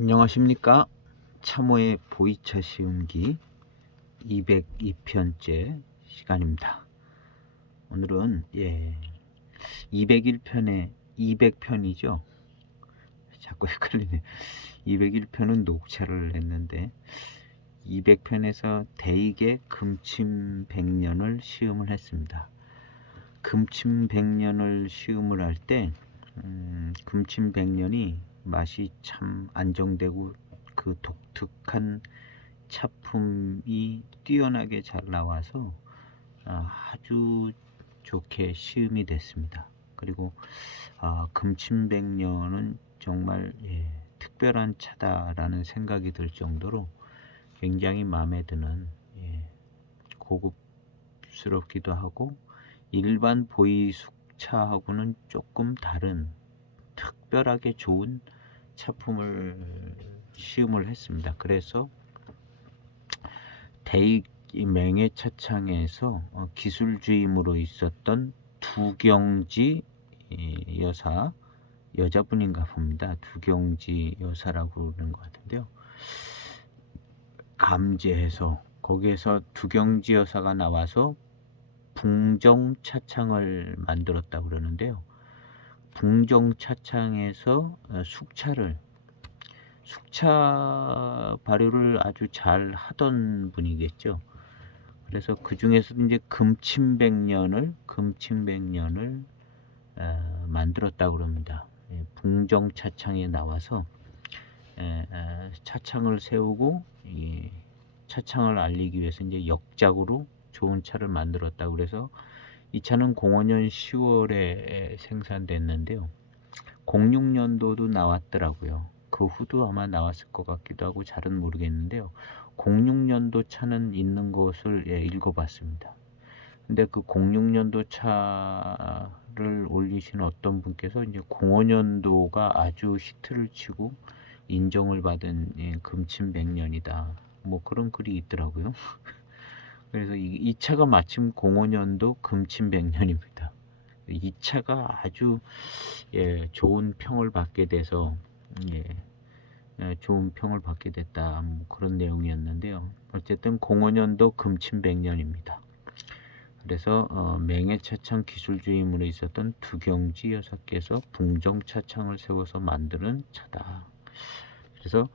안녕하십니까. 참호의 보이차 시음기 202편째 시간입니다. 오늘은 201편에 200편이죠. 자꾸 헷갈리네. 201편은 녹차를 했는데 200편에서 대익의 금침백년을 시음을 했습니다. 금침백년을 시음을 할 때 금침백년이 맛이 참 안정되고 그 독특한 차품이 뛰어나게 잘 나와서 아주 좋게 시음이 됐습니다. 그리고 금침백년은 정말 특별한 차다라는 생각이 들 정도로 굉장히 마음에 드는 고급스럽기도 하고 일반 보이 숙차하고는 조금 다른 특별하게 좋은 차품을 시음을 했습니다. 그래서 대익 맹해차창에서 기술주임으로 있었던 두경지 여사, 여자분인가 봅니다. 두경지 여사라고 그러는 것 같은데요. 감제해서 거기에서 두경지 여사가 나와서 붕정차창을 만들었다고 그러는데요. 붕정차창에서 숙차 발효를 아주 잘 하던 분이겠죠. 그래서 그 중에서도 이제 금침백년을 만들었다고 그럽니다. 붕정차창에 나와서 차창을 세우고 이 차창을 알리기 위해서 이제 역작으로 좋은 차를 만들었다고 그래서 이 차는 05년 10월에 생산됐는데요. 06년도도 나왔더라고요. 그 후도 아마 나왔을 것 같기도 하고 잘은 모르겠는데요. 06년도 차는 있는 것을 읽어봤습니다. 근데 그 06년도 차를 올리신 어떤 분께서 이제 05년도가 아주 히트를 치고 인정을 받은 금침백년이다. 뭐 그런 글이 있더라고요. 그래서 이 차가 마침 05년도 금침백년입니다. 이 차가 아주 좋은 평을 받게 돼서 좋은 평을 받게 됐다. 뭐 그런 내용이었는데요. 어쨌든 05년도 금침백년입니다. 그래서 맹해차창 기술주임으로 있었던 두경지 여사께서 붕정차창을 세워서 만드는 차다. 그래서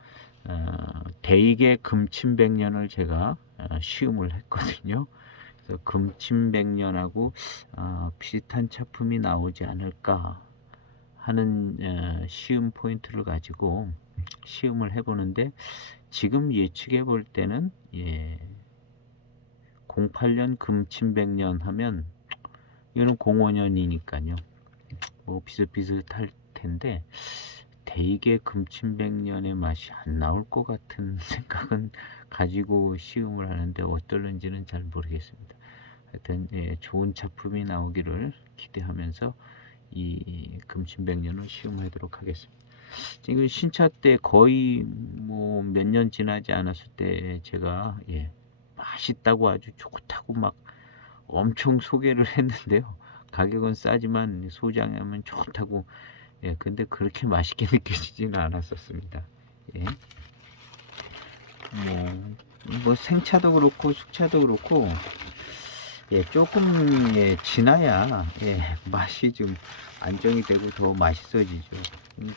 대익의 금침백년을 제가 시음을 했거든요. 그래서 금침백년하고 비슷한 차품이 나오지 않을까 하는 시음 포인트를 가지고 시음을 해보는데 지금 예측해 볼 때는 08년 금침백년 하면 이거는 05년이니까요. 뭐 비슷비슷할 텐데 대익의 금침백년의 맛이 안 나올 것 같은 생각은 가지고 시음을 하는데 어떨는지는 잘 모르겠습니다. 하여튼 좋은 작품이 나오기를 기대하면서 이 금침백년을 시음하도록 하겠습니다. 지금 신차 때 거의 뭐 몇 년 지나지 않았을 때 제가 맛있다고 아주 좋다고 막 엄청 소개를 했는데요. 가격은 싸지만 소장하면 좋다고 근데 그렇게 맛있게 느껴지지는 않았었습니다. 뭐 생차도 그렇고 숙차도 그렇고 조금 지나야 맛이 좀 안정이 되고 더 맛있어지죠.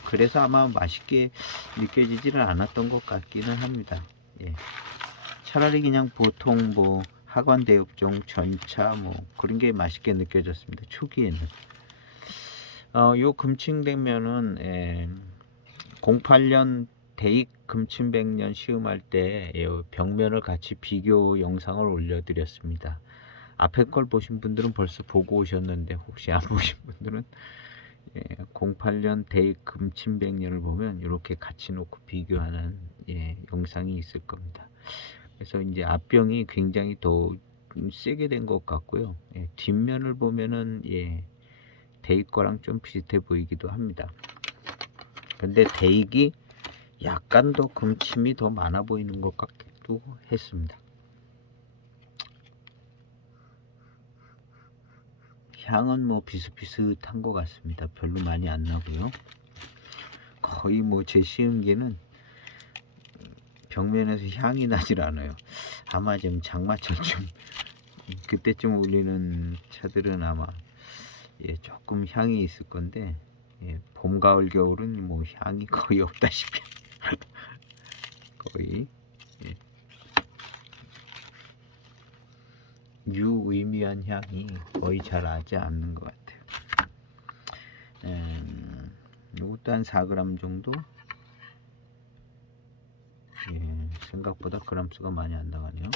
그래서 아마 맛있게 느껴지지는 않았던 것 같기는 합니다. 차라리 그냥 보통 뭐 하관대육종 전차 뭐 그런 게 맛있게 느껴졌습니다. 초기에는. 요 금침백년은 08년 대익 금침백년 시음할 때 벽면을 같이 비교 영상을 올려드렸습니다. 앞에 걸 보신 분들은 벌써 보고 오셨는데 혹시 안 보신 분들은 08년 대익 금침백년을 보면 이렇게 같이 놓고 비교하는 영상이 있을 겁니다. 그래서 이제 앞병이 굉장히 더 세게 된 것 같고요. 뒷면을 보면은 대익 거랑 좀 비슷해 보이기도 합니다. 근데 대익이 약간 더 금침이 더 많아 보이는 것 같기도 했습니다. 향은 뭐 비슷비슷한 것 같습니다. 별로 많이 안 나고요. 거의 뭐 제 시음기는 벽면에서 향이 나질 않아요. 아마 지금 장마철쯤 그때쯤 울리는 차들은 아마 조금 향이 있을 건데, 봄, 가을, 겨울은 뭐 향이 거의 없다시피 거의 유의미한 향이 거의 잘 나지 않는 것 같아요. 이것도 한 4g 정도. 생각보다 그램 수가 많이 안 나가네요.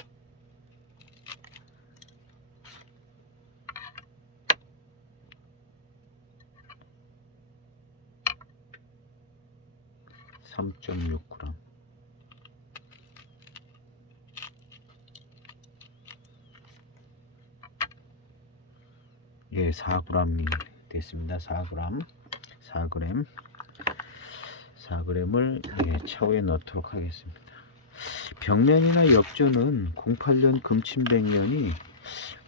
(3.6g) 4g이 됐습니다. 4g을 차후에 넣도록 하겠습니다. 벽면이나 역전은 08년 금침백년이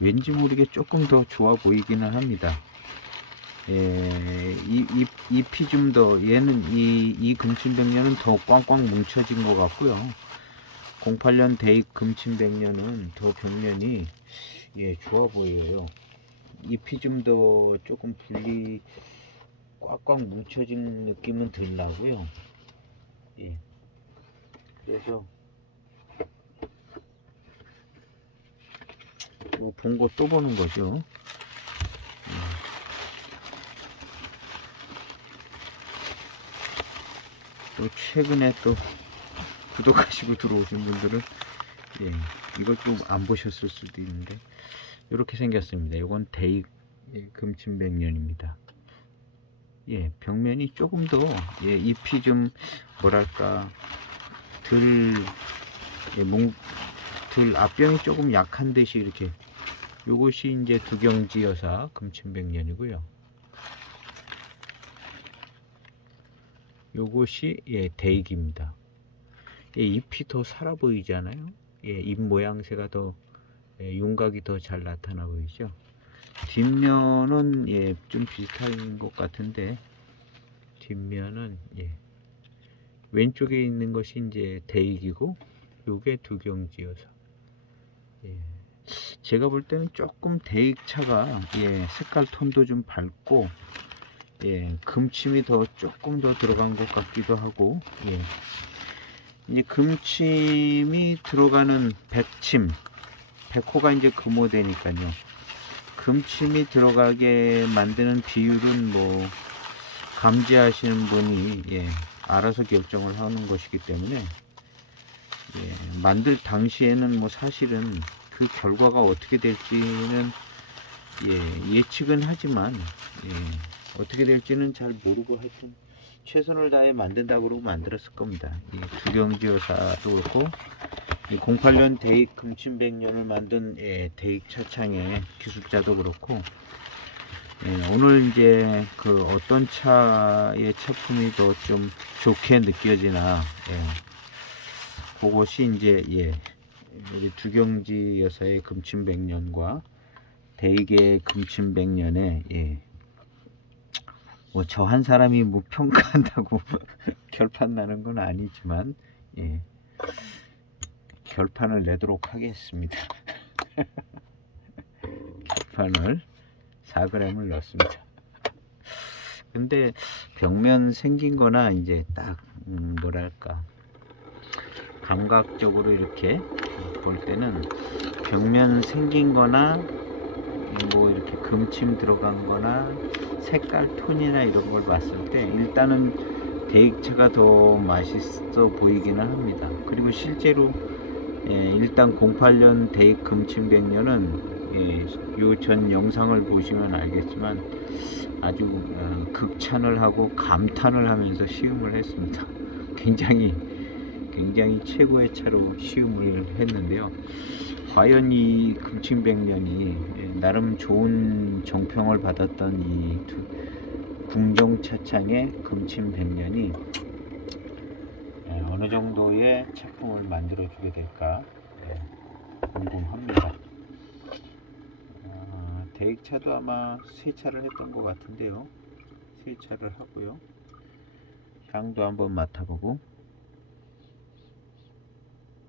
왠지 모르게 조금 더 좋아 보이기는 합니다. 잎이 좀 더, 얘는 이 금침백년은 더 꽝꽝 뭉쳐진 것 같고요. 08년 대입 금침백년은 더 벽면이 좋아 보여요. 잎이 좀 더 조금 꽉꽉 뭉쳐진 느낌은 덜 나고요. 그래서 본 거 또 보는 거죠. 또 최근에 또 구독하시고 들어오신 분들은 이걸 또 안 보셨을 수도 있는데, 이렇게 생겼습니다. 이건 대익 금침백년입니다. 벽면이 조금 더 잎이 좀 뭐랄까 덜 앞병이 조금 약한 듯이 이렇게. 요것이 이제 두경지 여사 금침백년이고요. 요것이 대익입니다. 잎이 더 살아 보이잖아요. 잎 모양새가 더 윤곽이 더 잘 나타나 보이죠. 뒷면은 좀 비슷한 것 같은데, 뒷면은 왼쪽에 있는 것이 이제 대익이고 요게 두경지여사. 제가 볼 때는 조금 대익차가 색깔 톤도 좀 밝고 금침이 조금 더 들어간 것 같기도 하고, 이제 금침이 들어가는 백호가 이제 금호되니까요. 금침이 들어가게 만드는 비율은 뭐 감지하시는 분이 알아서 결정을 하는 것이기 때문에, 만들 당시에는 뭐 사실은 그 결과가 어떻게 될지는 예측은 하지만 어떻게 될지는 잘 모르고 하여튼 최선을 다해 만든다고 그러고 만들었을 겁니다. 두경지 여사도 그렇고 08년 대익 금침백년을 만든 대익 차창의 기술자도 그렇고, 오늘 이제 그 어떤 차의 차품이 더 좀 좋게 느껴지나, 그것이 이제 우리 두경지 여사의 금침백년과 대익의 금침백년에 뭐 저 한 사람이 뭐 평가한다고 결판 나는 건 아니지만 결판을 내도록 하겠습니다. 결판을 4g을 넣습니다. 근데 벽면 생긴 거나 이제 딱 뭐랄까 감각적으로 이렇게 볼 때는 벽면 생긴 거나 뭐 이렇게 금침 들어간 거나 색깔 톤이나 이런 걸 봤을 때 일단은 대익차가 더 맛있어 보이기는 합니다. 그리고 실제로 일단 08년 대익 금침백년은 요 전 영상을 보시면 알겠지만 아주 극찬을 하고 감탄을 하면서 시음을 했습니다. 굉장히 최고의 차로 시음을 했는데요. 과연 이 금침백년이 나름 좋은 정평을 받았던 이 궁정차창의 금침백년이 어느 정도의 작품을 만들어 주게 될까 궁금합니다. 대익차도 아마 세차를 했던 것 같은데요. 세차를 하고요. 향도 한번 맡아보고,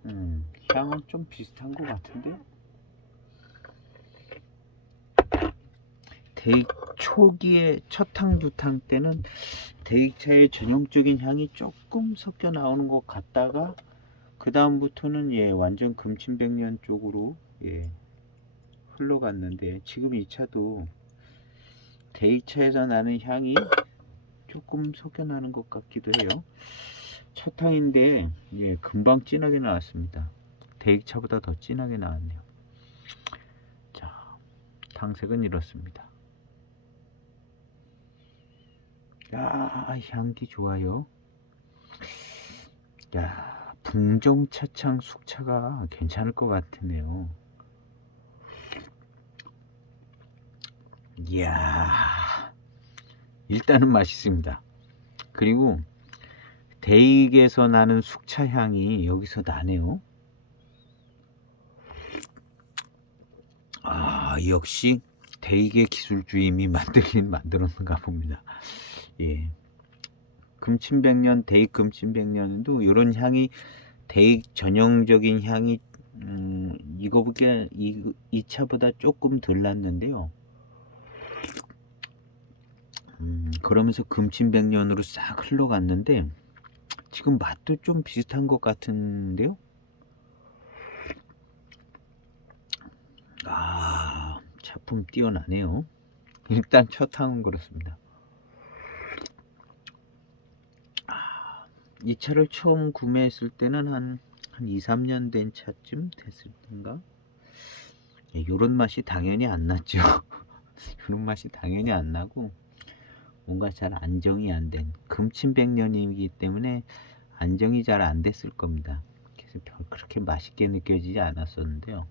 향은 좀 비슷한 것 같은데. 대익 초기에 첫 탕, 두 탕 때는 대익차의 전형적인 향이 조금 섞여 나오는 것 같다가 그 다음부터는 예 완전 금침백년 쪽으로 예 흘러갔는데, 지금 이 차도 대익차에서 나는 향이 조금 섞여 나는 것 같기도 해요. 첫 탕인데 예 금방 진하게 나왔습니다. 대익차보다 더 진하게 나왔네요. 자, 탕색은 이렇습니다. 야, 향기 좋아요. 야, 붕종차창 숙차가 괜찮을 것 같으네요. 이야, 일단은 맛있습니다. 그리고 대익에서 나는 숙차 향이 여기서 나네요. 아, 역시 대익의 기술주임이 만들긴 만들었는가 봅니다. 예. 금침백년, 대익 금침백년도 이런 향이 대익 전형적인 향이 이거보다 이 차보다 조금 덜 났는데요. 그러면서 금침백년으로 싹 흘러갔는데 지금 맛도 좀 비슷한 것 같은데요. 아, 차품 뛰어나네요. 일단 첫 탕은 그렇습니다. 이 차를 처음 구매했을 때는 한 2, 3년 된 차쯤 됐을 텐가? 예, 요런 맛이 당연히 안 났죠. 요런 맛이 당연히 안 나고 뭔가 잘 안정이 안 된 금침백년이기 때문에 안정이 잘 안 됐을 겁니다. 그래서 그렇게 맛있게 느껴지지 않았었는데요.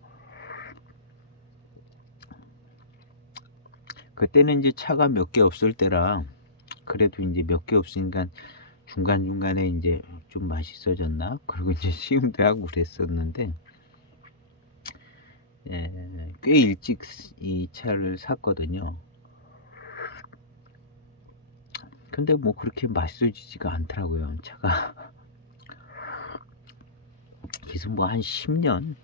그때는 이제 차가 몇 개 없을 때라 그래도 이제 몇 개 없으니까 중간중간에 이제 좀 맛있어졌나? 그리고 이제 시음도 하고 그랬었는데, 예, 꽤 일찍 이 차를 샀거든요. 근데 뭐 그렇게 맛있어지지가 않더라고요, 차가. 그래서 뭐 한 10년,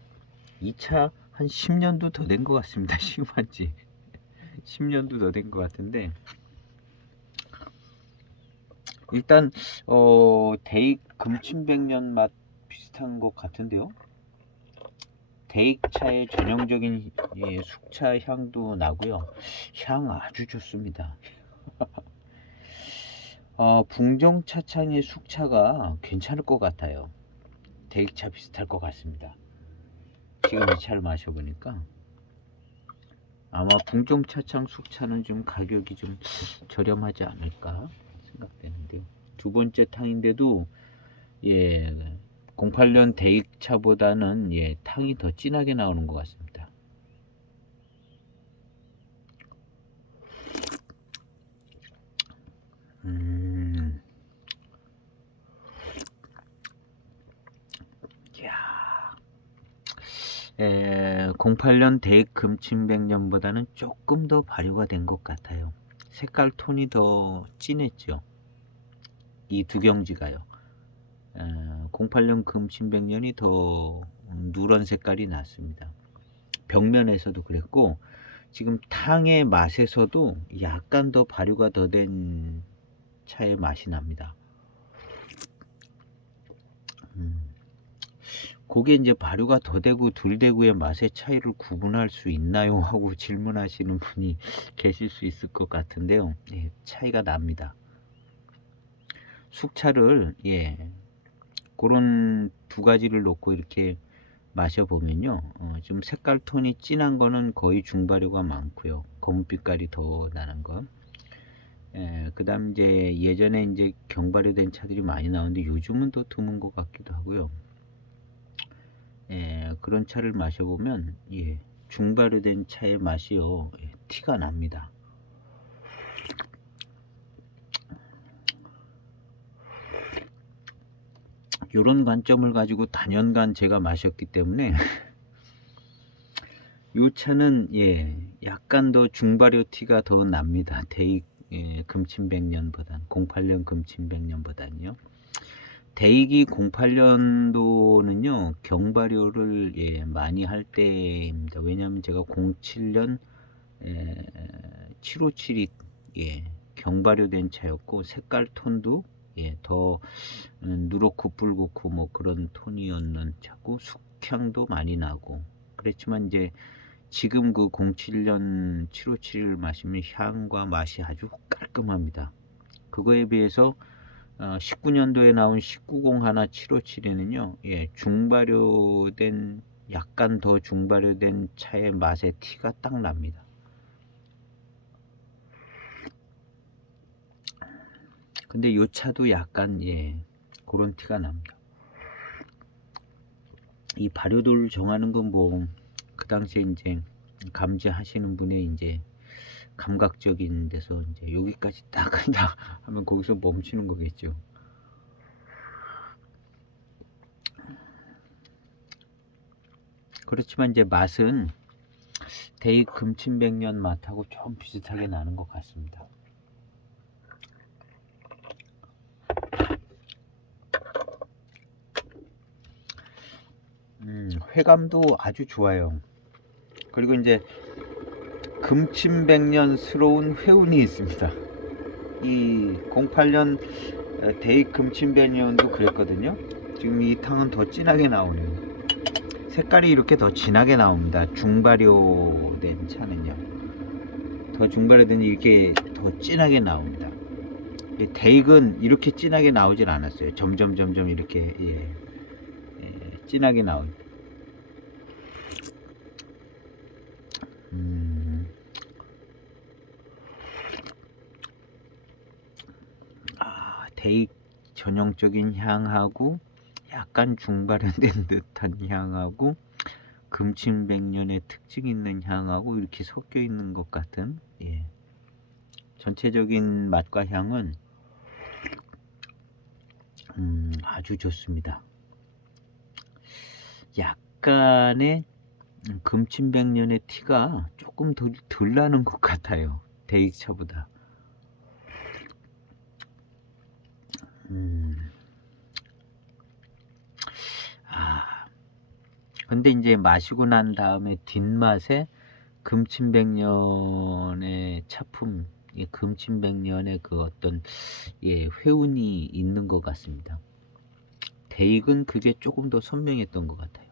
이 차 한 10년도 더 된 것 같습니다. 시음한 지 10년도 더 된 것 같은데, 일단 대익 금침백년 맛 비슷한 것 같은데요. 대익차의 전형적인 예, 숙차 향도 나고요. 향 아주 좋습니다. 붕종차창의 숙차가 괜찮을 것 같아요. 대익차 비슷할 것 같습니다. 지금 이 차를 마셔보니까 아마 붕종차창 숙차는 좀 가격이 좀 저렴하지 않을까 생각되는데요. 두 번째 탕인데도 예 08년 대익차보다는 예 탕이 더 진하게 나오는 것 같습니다. 이야, 08년 대익 금침백년보다는 조금 더 발효가 된 것 같아요. 색깔 톤이 더 진했죠. 이 두 경지가요. 08년 금침백년이 더 누런 색깔이 났습니다. 벽면에서도 그랬고 지금 탕의 맛에서도 약간 더 발효가 더 된 차의 맛이 납니다. 그게 이제 발효가 더 되고 덜 되고의 맛의 차이를 구분할 수 있나요? 하고 질문하시는 분이 계실 수 있을 것 같은데요. 예, 차이가 납니다. 숙차를 예, 그런 두 가지를 놓고 이렇게 마셔보면요. 좀 색깔 톤이 진한 거는 거의 중발효가 많고요. 검은빛깔이 더 나는 거. 그 다음 이제 예전에 이제 경발효된 차들이 많이 나오는데 요즘은 더 드문 것 같기도 하고요. 그런 차를 마셔보면 예, 중발효된 차의 맛이요 예, 티가 납니다. 이런 관점을 가지고 단연간 제가 마셨기 때문에 이 차는 예, 약간 더 중발효 티가 더 납니다. 대익 예, 금침백년보단 08년 금침백년보단요. 대익이 08년도는요 경발효를 많이 할 때입니다. 왜냐하면 제가 07년 757이 경발효된 차였고 색깔 톤도 더 누렇고 붉고 뭐 그런 톤이었는 차고 숙향도 많이 나고 그랬지만 이제 지금 그 07년 757을 마시면 향과 맛이 아주 깔끔합니다. 그거에 비해서 19년도에 나온 1901 757에는요 중발효된 약간 더 중발효된 차의 맛의 티가 딱 납니다. 근데 요 차도 약간 그런 티가 납니다. 이 발효도를 정하는 건 뭐 그 당시에 이제 감지하시는 분의 이제 감각적인 데서 이제 여기까지 딱 한다 하면 거기서 멈추는 거겠죠. 그렇지만 이제 맛은 대익 금침백년 맛하고 좀 비슷하게 나는 것 같습니다. 회감도 아주 좋아요. 그리고 이제 금침백년스러운 회운이 있습니다. 이 08년 대익 금침백년도 그랬거든요. 지금 이 탕은 더 진하게 나오네요. 색깔이 이렇게 더 진하게 나옵니다. 중발효된 차는요. 더 중발효된 이렇게 더 진하게 나옵니다. 대익은 이렇게 진하게 나오질 않았어요. 점점 이렇게 진하게 나옵니다. 대익 전형적인 향하고 약간 중발효된 듯한 향하고 금침백년의 특징 있는 향하고 이렇게 섞여 있는 것 같은 전체적인 맛과 향은 아주 좋습니다. 약간의 금침백년의 티가 조금 덜 나는 것 같아요. 대익차보다. 근데 이제 마시고 난 다음에 뒷맛에 금침백년의 차품, 금침백년의 그 어떤 회운이 있는 것 같습니다. 대익은 그게 조금 더 선명했던 것 같아요.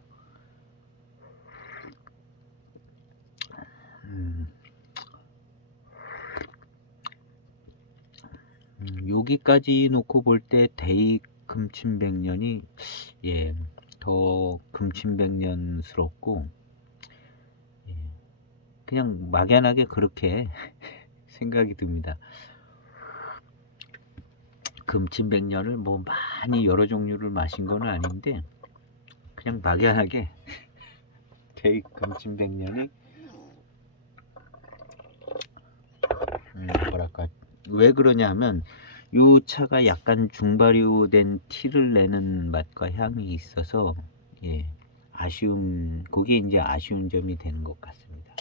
여기까지 놓고 볼 때 대익 금침백년이 더 금침백년스럽고 그냥 막연하게 그렇게 생각이 듭니다. 금침백년을 뭐 많이 여러 종류를 마신 건 아닌데 그냥 막연하게 대익 금침백년이 뭐랄까 왜 그러냐 하면 이 차가 약간 중발효된 티를 내는 맛과 향이 있어서 그게 이제 아쉬운 점이 되는 것 같습니다.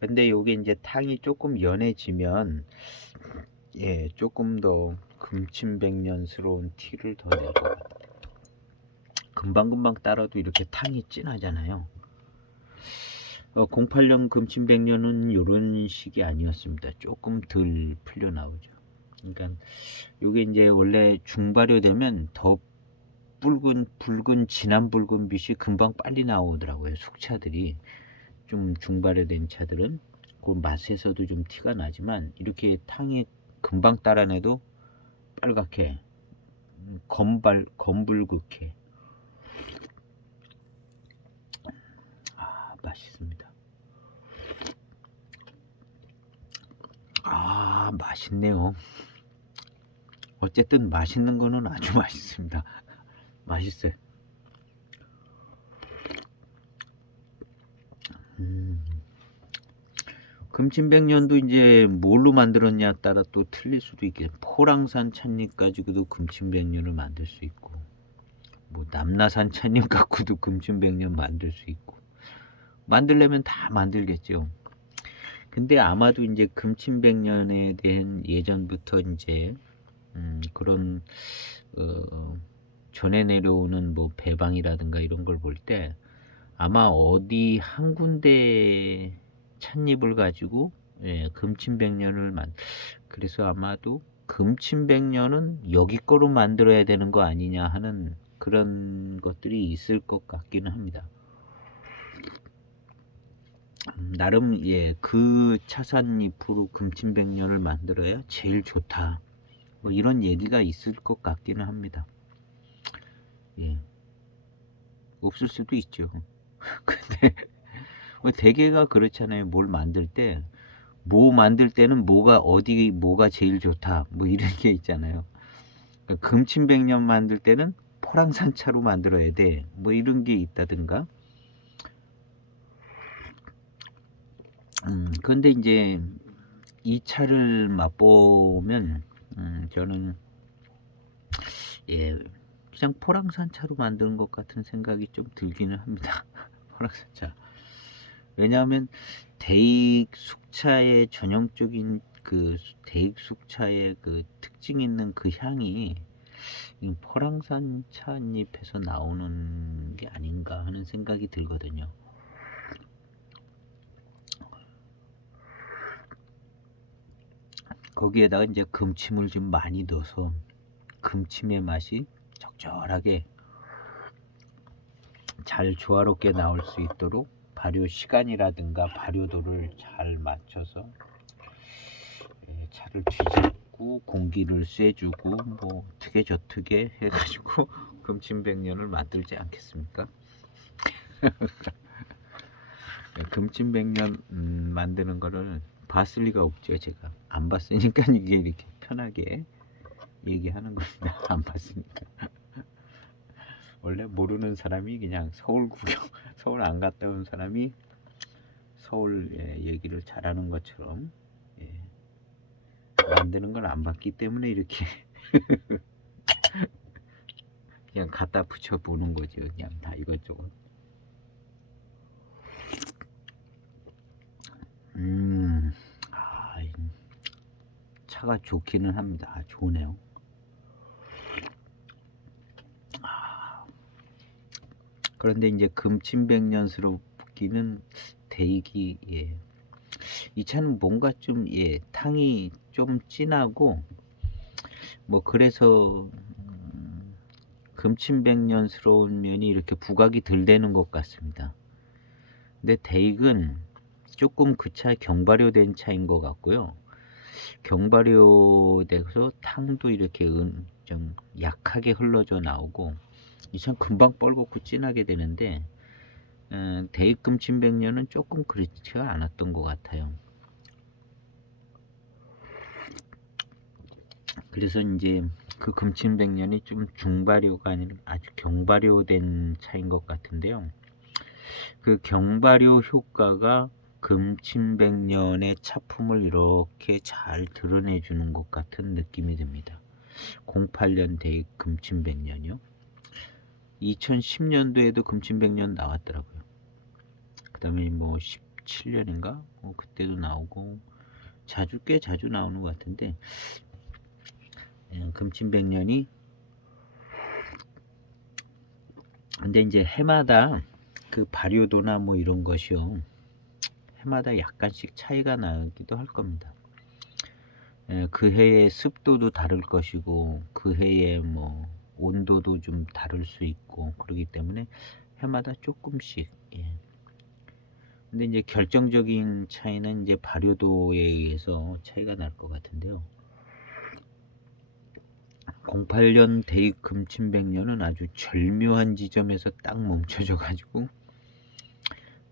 근데 요게 이제 탕이 조금 연해지면 조금 더 금침백년스러운 티를 더 낼 것 같아요. 금방금방 따라도 이렇게 탕이 진하잖아요. 08년 금침백년은 요런 식이 아니었습니다. 조금 덜 풀려 나오죠. 그러니까 요게 이제 원래 중발효 되면 더 붉은 진한 붉은 빛이 금방 빨리 나오더라고요. 숙차들이 좀 중발효된 차들은 그 맛에서도 좀 티가 나지만 이렇게 탕이 금방 따라내도 빨갛게 검붉게 맛있습니다. 맛있네요. 어쨌든 맛있는 거는 아주 맛있습니다. 맛있어요. 금침백년도 이제 뭘로 만들었냐 따라 또 틀릴 수도 있겠죠. 포랑산 찻잎 가지고도 금침백년을 만들 수 있고 뭐 남나산 찻잎 갖고도 금침백년 만들 수 있고 만들려면 다 만들겠죠. 근데 아마도 이제 금침백년에 대한 예전부터 이제 그런 전해 내려오는 뭐 배방이라든가 이런 걸 볼 때 아마 어디 한 군데 찻잎을 가지고 금침백년을 그래서 아마도 금침백년은 여기 거로 만들어야 되는 거 아니냐 하는 그런 것들이 있을 것 같기는 합니다. 나름 그 차산잎으로 금침백년을 만들어야 제일 좋다. 뭐 이런 얘기가 있을 것 같기는 합니다. 없을 수도 있죠. 근데 대개가 그렇잖아요. 뭘 만들 때 뭐 만들 때는 뭐가 제일 좋다 뭐 이런 게 있잖아요. 그러니까 금침백년 만들 때는 포랑산차로 만들어야 돼 뭐 이런 게 있다든가. 근데 이제 이 차를 맛보면 저는 그냥 포랑산차로 만드는 것 같은 생각이 좀 들기는 합니다. 포랑산차. 왜냐하면 대익 숙차의 전형적인 그 대익 숙차의 그 특징 있는 그 향이 이 포랑산 찻잎에서 나오는 게 아닌가 하는 생각이 들거든요. 거기에다가 이제 금침을 좀 많이 넣어서 금침의 맛이 적절하게 잘 조화롭게 나올 수 있도록 발효 시간이라든가 발효도를 잘 맞춰서 차를 뒤집고 공기를 쐬주고 뭐 어떻게 저떻게 해가지고 금침백년을 만들지 않겠습니까? 금침백년 만드는 거를 봤을 리가 없죠. 제가 안 봤으니까 이게 이렇게 편하게 얘기하는 겁니다. 안 봤으니까. 원래 모르는 사람이 그냥 서울 구경, 서울 안 갔다 온 사람이 서울 얘기를 잘하는 것처럼 만드는 걸 안 봤기 때문에 이렇게 그냥 갖다 붙여 보는 거죠. 그냥 다 이것저것. 차가 좋기는 합니다. 좋네요. 그런데 이제 금침백년스럽기는 대익이 이 차는 뭔가 좀 탕이 좀 진하고 뭐 그래서 금침백년스러운 면이 이렇게 부각이 덜 되는 것 같습니다. 근데 대익은 조금 그 차 경발효된 차인 것 같고요. 경발효돼서 탕도 이렇게 좀 약하게 흘러져 나오고 이 참 금방 뻘겋고 진하게 되는데 대익 금침백년은 조금 그렇지가 않았던 것 같아요. 그래서 이제 그 금침백년이 좀 중발효가 아니라 아주 경발효된 차인 것 같은데요. 그 경발효 효과가 금침백년의 차품을 이렇게 잘 드러내 주는 것 같은 느낌이 듭니다. 08년 대익 금침백년이요. 2010년도에도 금침백년 나왔더라고요. 그 다음에 뭐 17년인가 그때도 나오고 꽤 자주 나오는 것 같은데 금침백년이 근데 이제 해마다 그 발효도나 뭐 이런 것이요 해마다 약간씩 차이가 나기도 할 겁니다. 그 해의 습도도 다를 것이고 그 해의 뭐 온도도 좀 다를 수 있고 그러기 때문에 해마다 조금씩 근데 이제 결정적인 차이는 이제 발효도에 의해서 차이가 날 것 같은데요. 08년 대익 금침백년은 아주 절묘한 지점에서 딱 멈춰져 가지고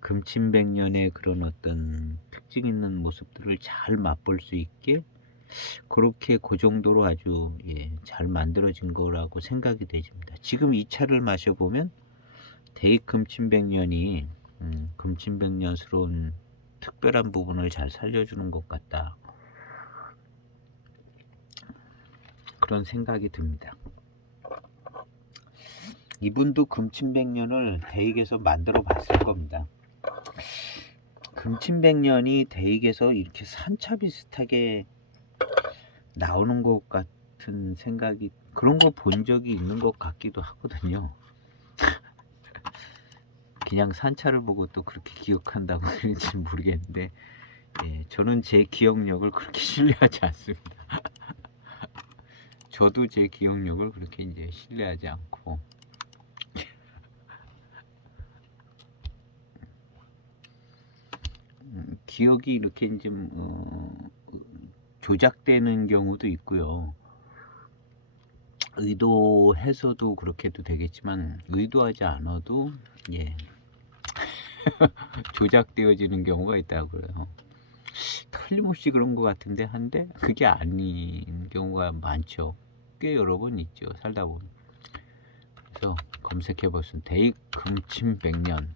금침백년의 그런 어떤 특징 있는 모습들을 잘 맛볼 수 있게 그렇게 그 정도로 아주 잘 만들어진 거라고 생각이 되집니다. 지금 이 차를 마셔보면 대익 금침백년이 금침백년스러운 특별한 부분을 잘 살려주는 것 같다. 그런 생각이 듭니다. 이분도 금침백년을 대익에서 만들어 봤을 겁니다. 금침백년이 대익에서 이렇게 산차 비슷하게 나오는 것 같은 생각이, 그런 거 본 적이 있는 것 같기도 하거든요. 그냥 산차를 보고 또 그렇게 기억한다고 그런지는 모르겠는데, 예, 저는 제 기억력을 그렇게 신뢰하지 않습니다. 저도 제 기억력을 그렇게 이제 신뢰하지 않고, 기억이 이렇게 이제 조작되는 경우도 있고요. 의도해서도 그렇게도 되겠지만 의도하지 않아도 예 조작되어지는 경우가 있다고요. 틀림없이 그런 것 같은데 한데 그게 아닌 경우가 많죠. 꽤 여러 번 있죠, 살다 보면. 그래서 검색해 보시면 대익 금침백년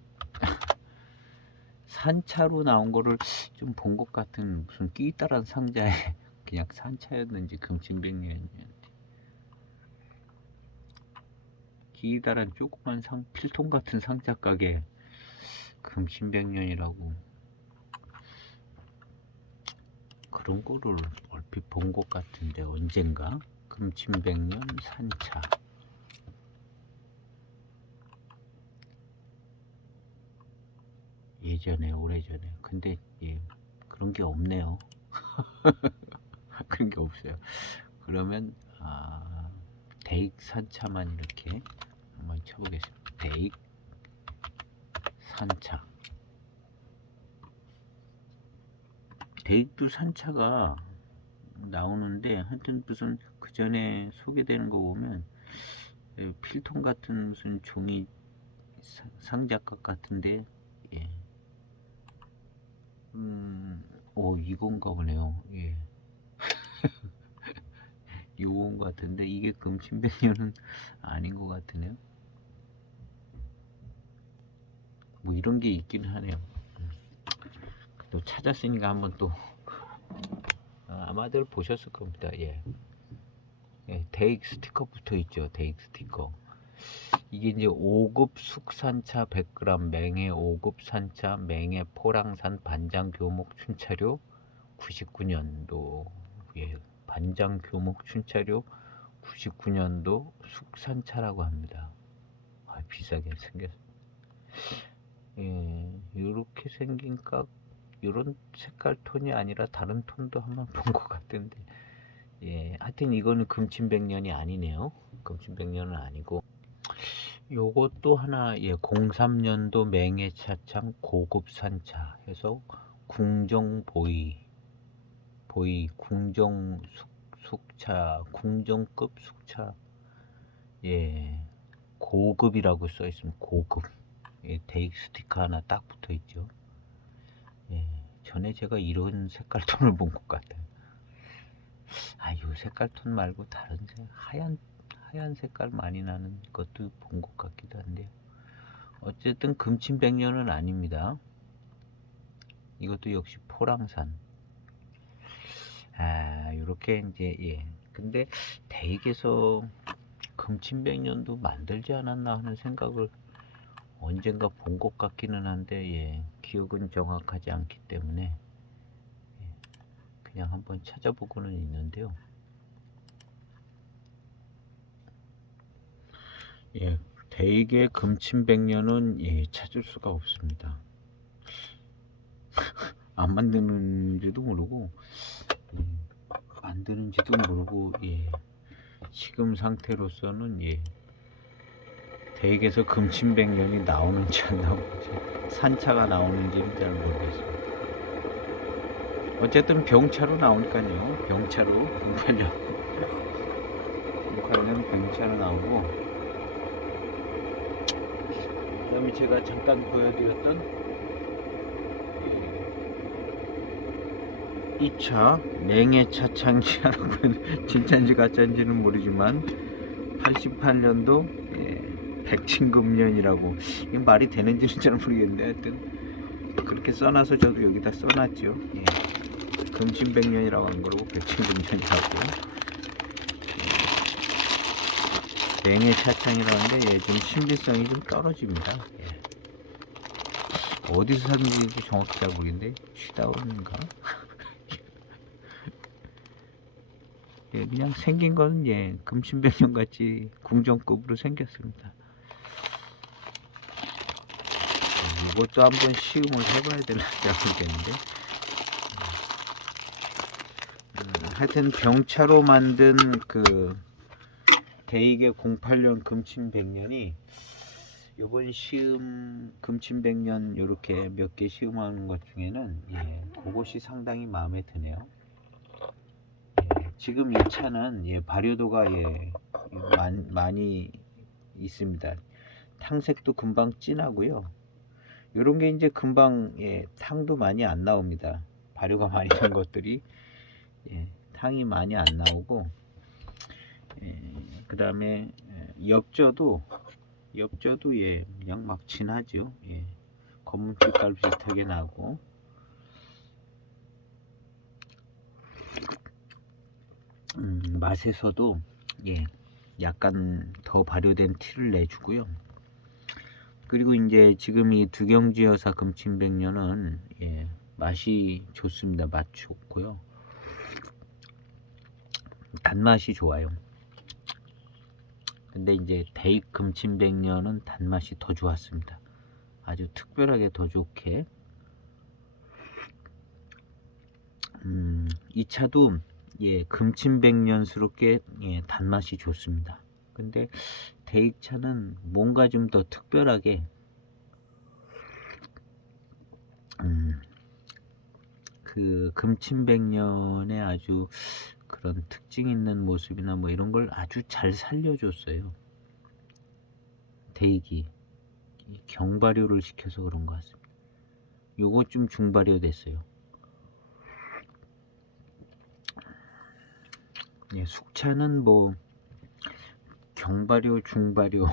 산차로 나온 거를 좀 본 것 같은, 무슨 끼따란 상자에 그냥 산차였는지 금침백년이었는지, 기다란 조그만 필통 같은 상자 가게 금침백년이라고 그런 거를 얼핏 본 것 같은데, 언젠가 금침백년 산차. 예전에, 오래전에. 근데 예, 그런 게 없네요. 그런 게 없어요. 그러면 대익 산차만 이렇게 한번 쳐보겠습니다. 대익 산차. 대익도 산차가 나오는데, 하여튼 무슨 그 전에 소개되는 거 보면 필통 같은 무슨 종이 상자각 같은데, 예. 이건가 보네요. 예. 요건 것 같은데 이게 금침백년은 아닌 것 같으네요. 뭐 이런 게 있긴 하네요. 또 찾았으니까 한번 또 아마들 보셨을 겁니다. 예. 예, 대익 스티커 붙어 있죠. 대익 스티커. 이게 이제 5급 숙산차 100g 맹해 5급 산차 맹해 포랑산 반장 교목 춘차료 99년도. 예, 반장 교목 춘차료 99년도 숙산차라고 합니다. 비싸게 생겼어. 예, 이렇게 생긴 깍, 이런 색깔 톤이 아니라 다른 톤도 한번 본 것 같은데, 예, 하여튼 이거는 금침백년이 아니네요. 금침백년은 아니고, 요것도 하나, 예, 03년도 맹해차창 고급산차 해서 궁정보이, 궁정 숙차, 궁정급 숙차, 예, 고급이라고 써 있으면 고급. 예, 대익 스티커 하나 딱 붙어 있죠. 예, 전에 제가 이런 색깔 톤을 본 것 같아요. 요 색깔 톤 말고 다른 하얀 색깔 많이 나는 것도 본 것 같기도 한데요. 어쨌든 금침백년은 아닙니다. 이것도 역시 포랑산. 요렇게 이제, 예. 근데 대익에서 금침백년도 만들지 않았나 하는 생각을 언젠가 본 것 같기는 한데, 예, 기억은 정확하지 않기 때문에 예, 그냥 한번 찾아보고는 있는데요. 예, 대익의 금침백년은 예, 찾을 수가 없습니다. 안 만드는지도 모르고, 만드는지도 모르고, 예, 지금 상태로서는 예, 대익에서 금침백년이 나오는지 안 나오는지, 산차가 나오는지는 잘 모르겠습니다. 어쨌든 병차로 나오니까요. 병차로 08년 병차로 나오고, 그 다음에 제가 잠깐 보여드렸던 2차 맹해차창기라고 하는, 진짜인지 가짜인지는 모르지만 88년도 백친금년이라고, 이 말이 되는지는 잘 모르겠는데 하여튼 그렇게 써놔서 저도 여기다 써놨죠. 예. 금신백년이라고 하는 거고 백친금년이라고. 맹해차창이라고 하는데 좀 신비성이 좀 떨어집니다. 예. 어디서 샀는지 정확히 잘 모르겠는데, 쉬다운인가? 예, 그냥 생긴 거는 예, 금신백년 같이 궁정급으로 생겼습니다. 이것도 한번 시음을 해봐야 되나 모르겠는데. 하여튼 병차로 만든 그 대익의 08년 금친백년이 요번 시음 금친백년 요렇게 몇 개 시음하는 것 중에는 예, 그것이 상당히 마음에 드네요. 예, 지금 이 차는 예, 발효도가 예, 많이 있습니다. 탕색도 금방 진하고요. 요런 게 이제 금방 예, 탕도 많이 안 나옵니다. 발효가 많이 된 것들이 예, 탕이 많이 안 나오고 예, 그 다음에 엽저도 예, 그냥 막 진하죠. 예, 검은 빛깔 비슷하게 나고 맛에서도 예, 약간 더 발효된 티를 내주고요. 그리고 이제 지금 이 두경지 여사 금친백년은 예, 맛이 좋습니다. 맛 좋고요. 단맛이 좋아요. 근데 이제 대익 금친백년은 단맛이 더 좋았습니다. 아주 특별하게 더 좋게. 이 차도 예, 금친백년스럽게 예, 단맛이 좋습니다. 근데 대익차는 뭔가 좀 더 특별하게 그 금친백년의 아주 그런 특징 있는 모습이나 뭐 이런 걸 아주 잘 살려줬어요. 대익이 경발효를 시켜서 그런 것 같습니다. 요거 좀 중발효 됐어요. 예, 숙차는 뭐 경발효, 중발효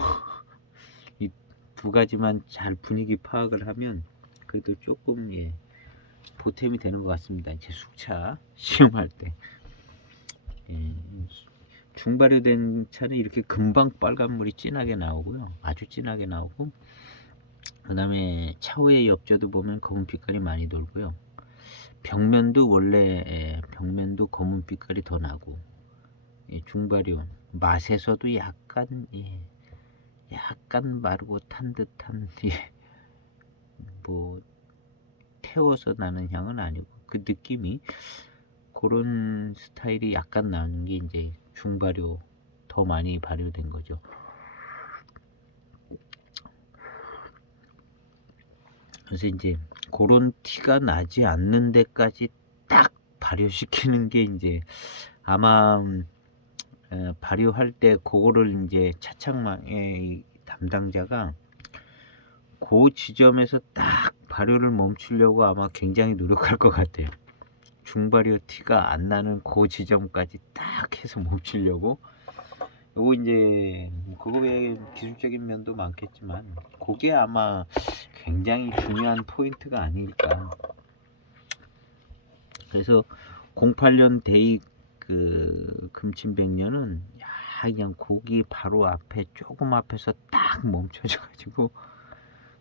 이 두 가지만 잘 분위기 파악을 하면 그래도 조금 예, 보탬이 되는 것 같습니다. 이제 숙차 시험할 때 예, 중발효된 차는 이렇게 금방 빨간물이 진하게 나오고요. 아주 진하게 나오고 그 다음에 차후의 엽저도 보면 검은 빛깔이 많이 돌고요. 벽면도 원래 예, 벽면도 검은 빛깔이 더 나고 예, 중발효 맛에서도 약간 예, 약간 마르고 탄 듯한 예, 뭐 태워서 나는 향은 아니고 그 느낌이 그런 스타일이 약간 나는 게 이제 중발효 더 많이 발효된 거죠. 그래서 이제 그런 티가 나지 않는 데까지 딱 발효시키는 게 이제 아마 발효할 때 그거를 이제 차창망의 담당자가 그 지점에서 딱 발효를 멈추려고 아마 굉장히 노력할 것 같아요. 중발효 티가 안 나는 그 지점까지 딱 해서 멈추려고. 요거 이제 그거 외에 기술적인 면도 많겠지만 그게 아마 굉장히 중요한 포인트가 아닐까. 그래서 08년 대익 그 금친백년은 야 그냥 고기 바로 앞에 조금 앞에서 딱 멈춰져 가지고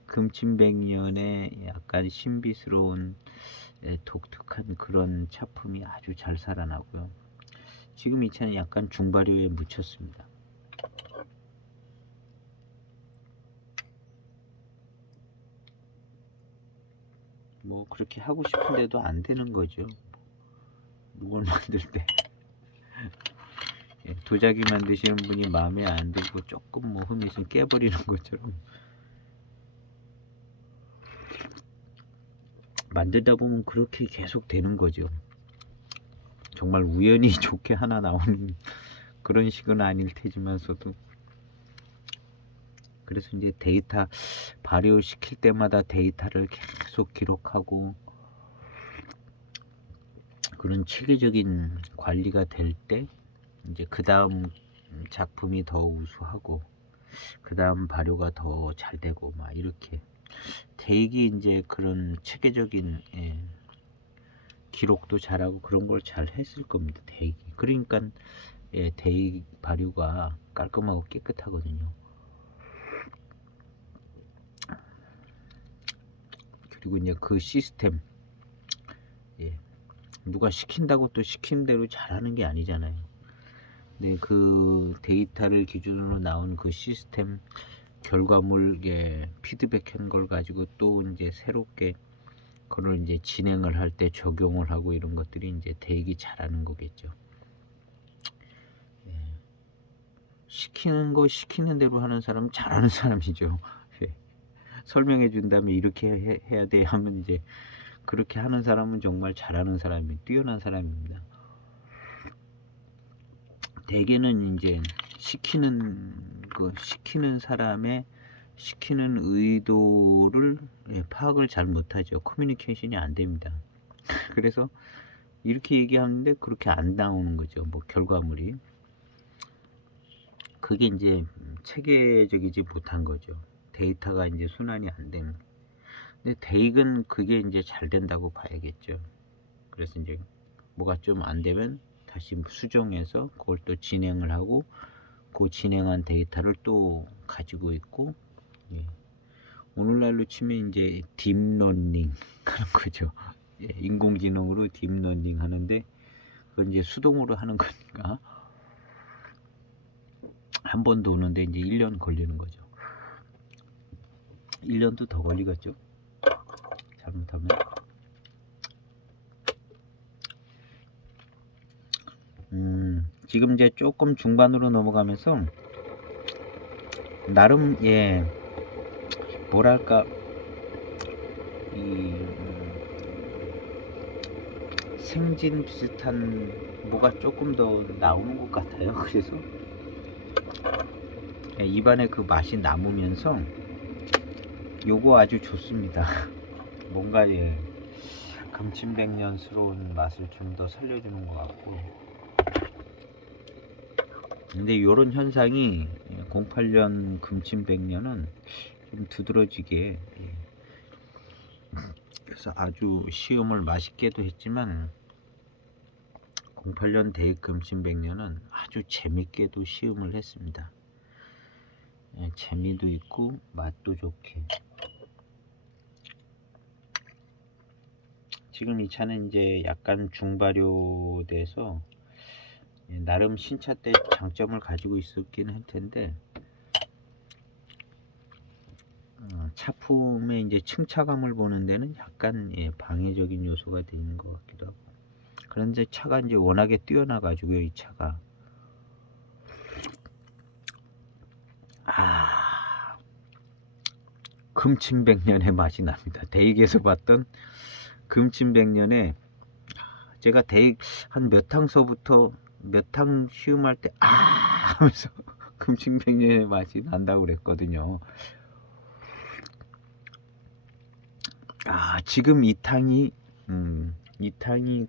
금친백년의 약간 신비스러운 독특한 그런 차품이 아주 잘 살아나고요. 지금 이 차는 약간 중발효에 묻혔습니다. 뭐 그렇게 하고 싶은데도 안 되는 거죠. 이걸 만들 때 예, 도자기 만드시는 분이 마음에 안 들고 조금 뭐 흠이 있으면 깨버리는 것처럼 만들다 보면 그렇게 계속 되는 거죠. 정말 우연히 좋게 하나 나오는 그런 식은 아닐 테지만서도. 그래서 이제 데이터 발효시킬 때마다 데이터를 계속 기록하고 그런 체계적인 관리가 될 때 이제 그 다음 작품이 더 우수하고 그 다음 발효가 더 잘 되고 막 이렇게 대익이 이제 그런 체계적인 예, 기록도 잘하고 그런 걸 잘 했을 겁니다. 대익이. 그러니까 예, 대익 발효가 깔끔하고 깨끗하거든요. 그리고 이제 그 시스템 예, 누가 시킨다고 또 시킨 대로 잘하는 게 아니잖아요. 네, 그 데이터를 기준으로 나온 그 시스템 결과물 피드백한 걸 가지고 또 이제 새롭게 그걸 이제 진행을 할 때 적용을 하고 이런 것들이 이제 대익이 잘하는 거겠죠. 예. 시키는 거 시키는 대로 하는 사람은 잘하는 사람이죠. 예. 설명해 준 다음에 이렇게 해야 돼 하면 이제 그렇게 하는 사람은 정말 잘하는 사람이 뛰어난 사람입니다. 대개는 이제 시키는 사람의 시키는 의도를 파악을 잘 못하죠. 커뮤니케이션이 안 됩니다. 그래서 이렇게 얘기하는데 그렇게 안 나오는 거죠. 뭐 결과물이. 그게 이제 체계적이지 못한 거죠. 데이터가 이제 순환이 안 되는. 근데 대익은 그게 이제 잘 된다고 봐야겠죠. 그래서 이제 뭐가 좀 안 되면 다시 수정해서 그걸 또 진행을 하고 그 진행한 데이터를 또 가지고 있고, 예. 오늘날로 치면 이제 딥러닝 하는 거죠. 예, 인공지능으로 딥러닝 하는데 그건 이제 수동으로 하는 거니까 한 번 도는데 이제 1년 걸리는 거죠. 1년도 더 걸리겠죠. 잘못하면. 지금 이제 조금 중반으로 넘어가면서 나름 뭐랄까 이 생진 비슷한 뭐가 조금 더 나오는 것 같아요. 그래서 입안에 그 맛이 남으면서 요거 아주 좋습니다. 뭔가 금침백년스러운 맛을 좀 더 살려주는 것 같고. 근데 요런 현상이 08년 금침백년은 좀 두드러지게, 그래서 아주 시음을 맛있게도 했지만 08년 대익 금침백년은 아주 재밌게도 시음을 했습니다. 재미도 있고 맛도 좋게. 지금 이 차는 이제 약간 중발효돼서 나름 신차 때 장점을 가지고 있었긴 할 텐데 차품의 이제 승차감을 보는 데는 약간 방해적인 요소가 되는 것 같기도 하고. 그런데 차가 이제 워낙에 뛰어나가지고요, 이 차가. 금침백년의 맛이 납니다. 대익에서 봤던 금침백년에 제가 대익 한 몇 항서부터 몇 항 시음할 때 하면서 금침백년의 맛이 난다고 그랬거든요. 지금 이 탕이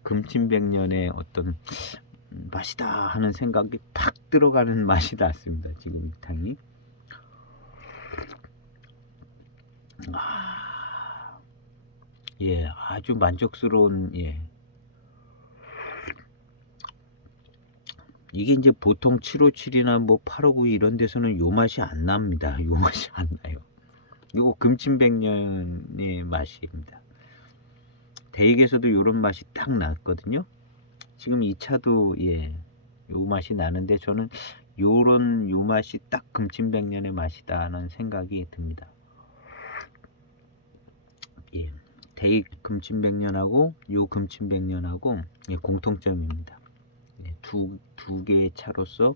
금침백년의 어떤 맛이다 하는 생각이 팍 들어가는 맛이 났습니다. 지금 이 탕이. 아주 만족스러운. 이게 이제 보통 757이나 뭐 859 이런 데서는 요 맛이 안 납니다. 요 맛이 안 나요. 이거 금침백년의 맛입니다. 대익에서도 요런 맛이 딱 났거든요. 지금 이 차도 요 맛이 나는데 저는 요 맛이 딱 금침백년의 맛이다라는 생각이 듭니다. 대익 금침백년하고 요 금침백년하고 공통점입니다. 두 개의 차로서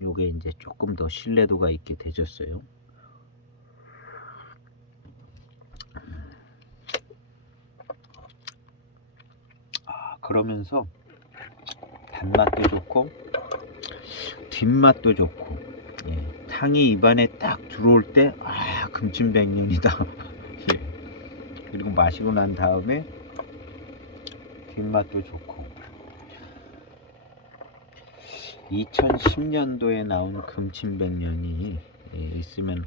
요게 이제 조금 더 신뢰도가 있게 되졌어요. 그러면서 단맛도 좋고 뒷맛도 좋고, 탕이 입안에 딱 들어올 때 금침백년이다. 그리고 마시고 난 다음에 뒷맛도 좋고. 2010년도에 나온 금침백년이 있으면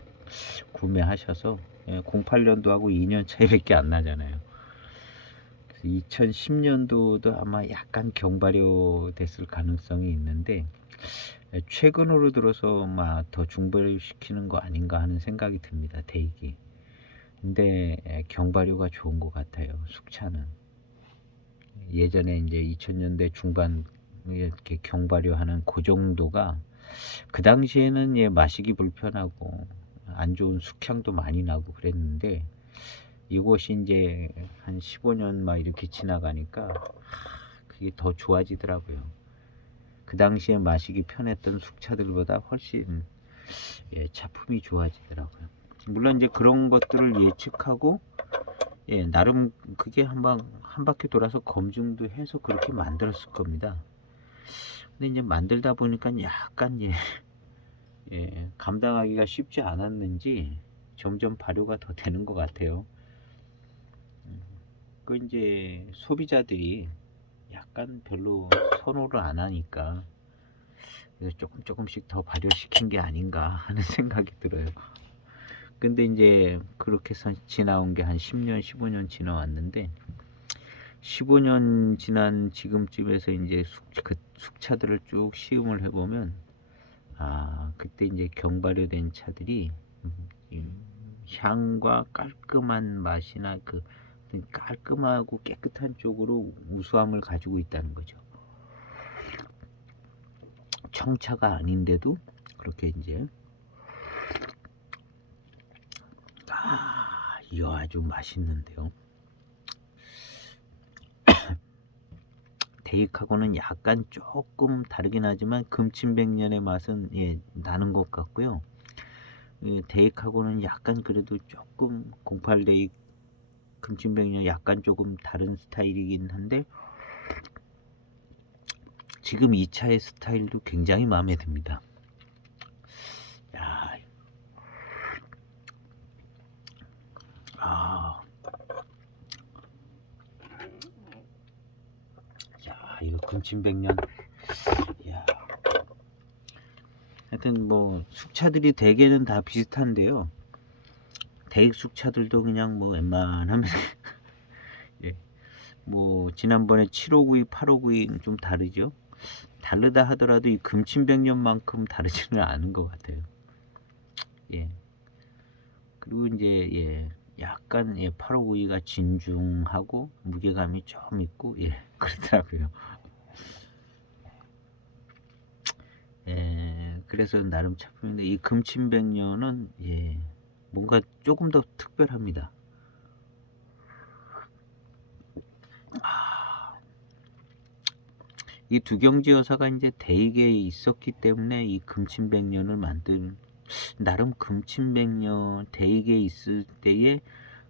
구매하셔서 08년도하고 2년 차이밖에 안 나잖아요. 2010년도도 아마 약간 경발효 됐을 가능성이 있는데 최근으로 들어서 더 중발효 시키는 거 아닌가 하는 생각이 듭니다. 대익이. 근데 경발효가 좋은 것 같아요. 숙차는. 예전에 이제 2000년대 중반 이렇게 경발효하는 그 정도가 그 당시에는 마시기 불편하고 안 좋은 숙향도 많이 나고 그랬는데 이것이 이제 한 15년 막 이렇게 지나가니까 그게 더 좋아지더라고요. 그 당시에 마시기 편했던 숙차들보다 훨씬 차품이 좋아지더라고요. 물론 이제 그런 것들을 예측하고 나름 그게 한 바퀴 돌아서 검증도 해서 그렇게 만들었을 겁니다. 근데 이제 만들다 보니까 약간 감당하기가 쉽지 않았는지 점점 발효가 더 되는 것 같아요. 그 이제 소비자들이 약간 별로 선호를 안 하니까 그래서 조금씩 더 발효시킨 게 아닌가 하는 생각이 들어요. 근데 이제 그렇게 해서 지나온 게 한 10년, 15년 지나왔는데 15년 지난 지금쯤에서 이제 숙차들을 쭉 시음을 해보면 그때 이제 경발효된 차들이 향과 깔끔한 맛이나 그 깔끔하고 깨끗한 쪽으로 우수함을 가지고 있다는 거죠. 청차가 아닌데도 그렇게 이제 이거 아주 맛있는데요. 대익하고는 약간 조금 다르긴 하지만 금침백년의 맛은 나는 것 같고요. 대익하고는 약간 그래도 조금 08대익 금침백년 약간 조금 다른 스타일이긴 한데 지금 이 차의 스타일도 굉장히 마음에 듭니다. 야, 이거 금침백년. 야, 하여튼 뭐 숙차들이 대개는 다 비슷한데요. 대익 숙차들도 그냥 뭐 웬만하면 뭐 지난번에 7592, 8592는 좀 다르죠. 다르다 하더라도 이 금침백년만큼 다르지는 않은 것 같아요. 그리고 이제 약간 8592가 진중하고 무게감이 좀 있고 그렇더라고요. 그래서 나름 작품인데 이 금침백년은 뭔가 조금 더 특별합니다. 이 두경지 여사가 이제 대익에 있었기 때문에 이 금침백년을 만든 나름 금침백년 대익에 있을 때의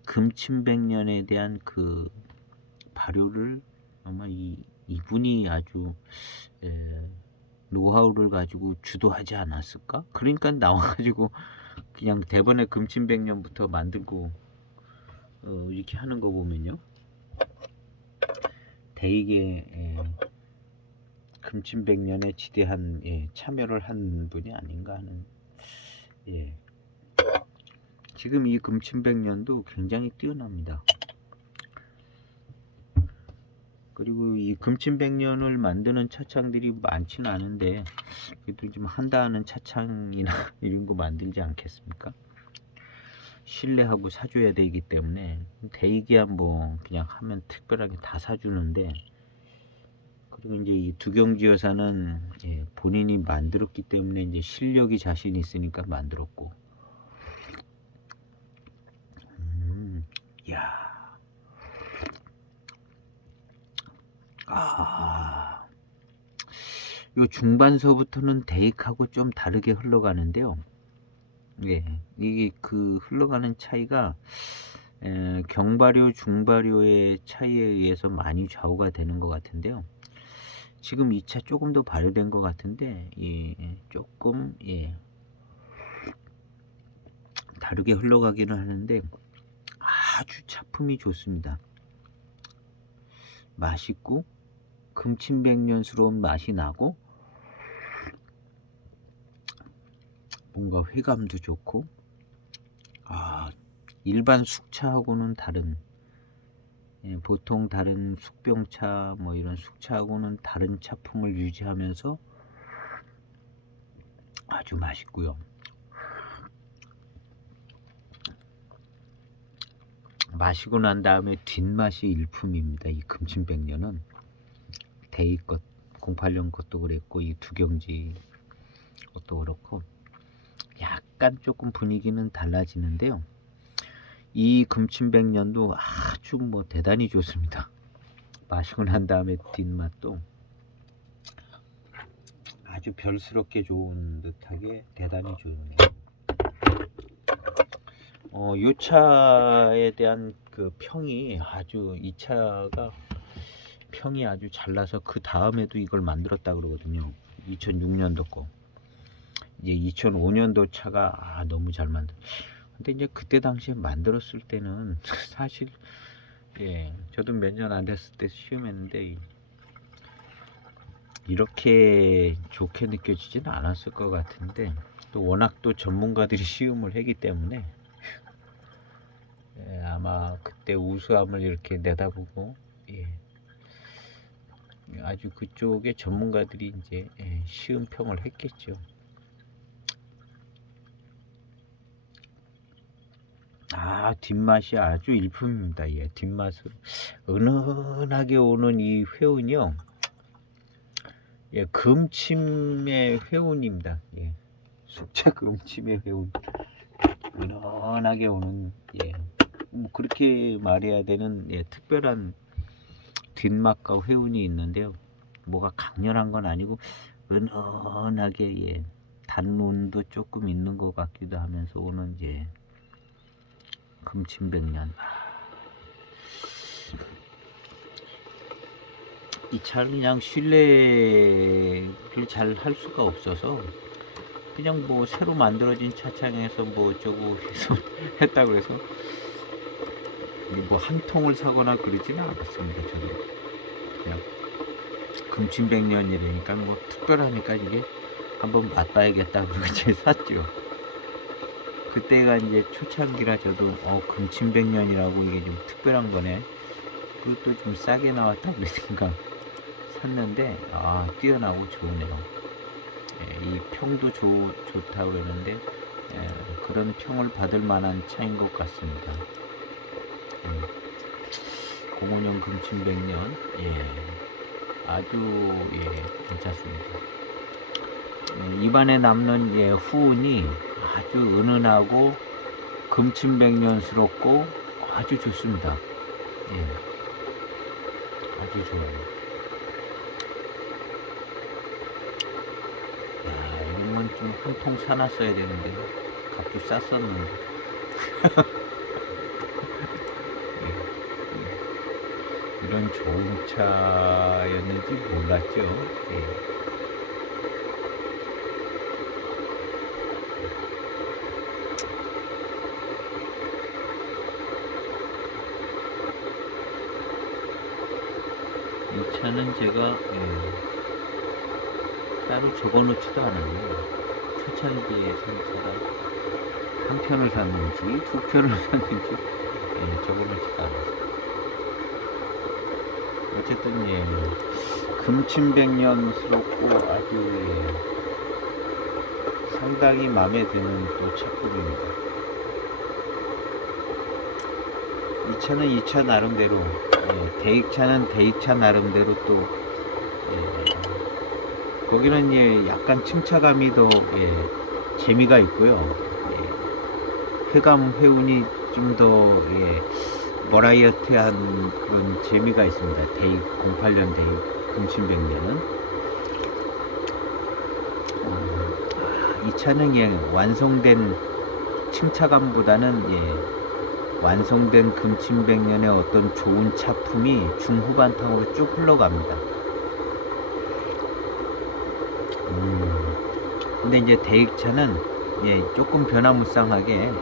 금침백년에 대한 그 발효를 아마 이분이 아주 노하우를 가지고 주도하지 않았을까? 그러니까 나와가지고 그냥 대번에 금침백년부터 만들고 이렇게 하는 거 보면요. 대익에 금침백년에 지대한 참여를 한 분이 아닌가 하는 지금 이 금침백년도 굉장히 뛰어납니다. 그리고 이 금침백년을 만드는 차창들이 많지는 않은데 그래도 좀 한다 하는 차창이나 이런 거 만들지 않겠습니까? 신뢰하고 사줘야 되기 때문에 대익이야 뭐 그냥 하면 특별하게 다 사주는데 그리고 이제 이 두경지 여사는 본인이 만들었기 때문에 이제 실력이 자신 있으니까 만들었고 야. 요 중반서부터는 대익하고 좀 다르게 흘러가는데요. 이게 그 흘러가는 차이가 경발효, 중발효의 차이에 의해서 많이 좌우가 되는 것 같은데요. 지금 이 차 조금 더 발효된 것 같은데 조금 다르게 흘러가기는 하는데 아주 차품이 좋습니다. 맛있고 금침백년스러운 맛이 나고 뭔가 회감도 좋고 일반 숙차하고는 다른 보통 다른 숙병차 뭐 이런 숙차하고는 다른 차품을 유지하면서 아주 맛있고요. 마시고 난 다음에 뒷맛이 일품입니다. 이 금침백년은 대익 것 08년 것도 그랬고 이 두경지 것도 그렇고 약간 조금 분위기는 달라지는데요. 이 금침백년도 아주 뭐 대단히 좋습니다. 마시고 난 다음에 뒷맛도 아주 별스럽게 좋은 듯하게 대단히 좋네요. 요 차에 대한 그 평이 아주 이 차가 평이 아주 잘 나서 그 다음에도 이걸 만들었다 그러거든요. 2006년도 거. 이제 2005년도 차가 너무 잘 만들. 근데 이제 그때 당시에 만들었을 때는 사실 저도 몇 년 안 됐을 때 시음했는데 이렇게 좋게 느껴지지는 않았을 것 같은데 또 워낙 또 전문가들이 시음을 했기 때문에 아마 그때 우수함을 이렇게 내다보고 아주 그쪽에 전문가들이 이제 시음평을 했겠죠. 뒷맛이 아주 일품입니다. 뒷맛은 은은하게 오는 이 회운이요. 금침의 회운입니다. 숙제 금침의 회운. 은은하게 오는 뭐 그렇게 말해야 되는 특별한 뒷맛과 회운이 있는데요. 뭐가 강렬한 건 아니고 은은하게 단론도 조금 있는 것 같기도 하면서 오는 금침백년. 이 차를 그냥 실내를 잘 할 수가 없어서 그냥 뭐 새로 만들어진 차창에서 뭐 어쩌고 해서 했다고 해서 뭐 한 통을 사거나 그러지는 않았습니다. 저는 그냥 금침백년이라니까 뭐 특별하니까 이게 한번 맛봐야겠다 그러고 이제 샀죠. 그때가 이제 초창기라 저도 금침백년이라고 이게 좀 특별한 거네. 그것도 좀 싸게 나왔다 그랬으니까 샀는데 뛰어나고 좋으네요. 이 평도 좋다고 그러는데 그런 평을 받을 만한 차인 것 같습니다. 05년 금침백년 아주 괜찮습니다. 입안에 남는 후운이 아주 은은하고 금침백년스럽고 아주 좋습니다. 아주 좋아요. 이런 건 좀 한 통 사놨어야 되는데 값도 쌌었는데 이런 좋은 차였는지 몰랐죠. 이 차는 제가 따로 적어놓지도 않았네요. 초창기에 산 차가 한 편을 샀는지 두 편을 샀는지 적어놓지도 않았어요. 어쨌든 금침백년스럽고 아주 상당히 마음에 드는 또 작품입니다. 이 차는 이 차 나름대로 대익차는 대익차 나름대로 또 거기는 약간 층차감이 더 재미가 있고요. 회운이 좀 더 버라이어티한 그런 재미가 있습니다. 대익 08년 대익 금침백년은 이 차는 완성된 층차감보다는 완성된 금침백년의 어떤 좋은 차품이 중후반탕으로 쭉 흘러갑니다. 근데 이제 대익차는 조금 변화무쌍하게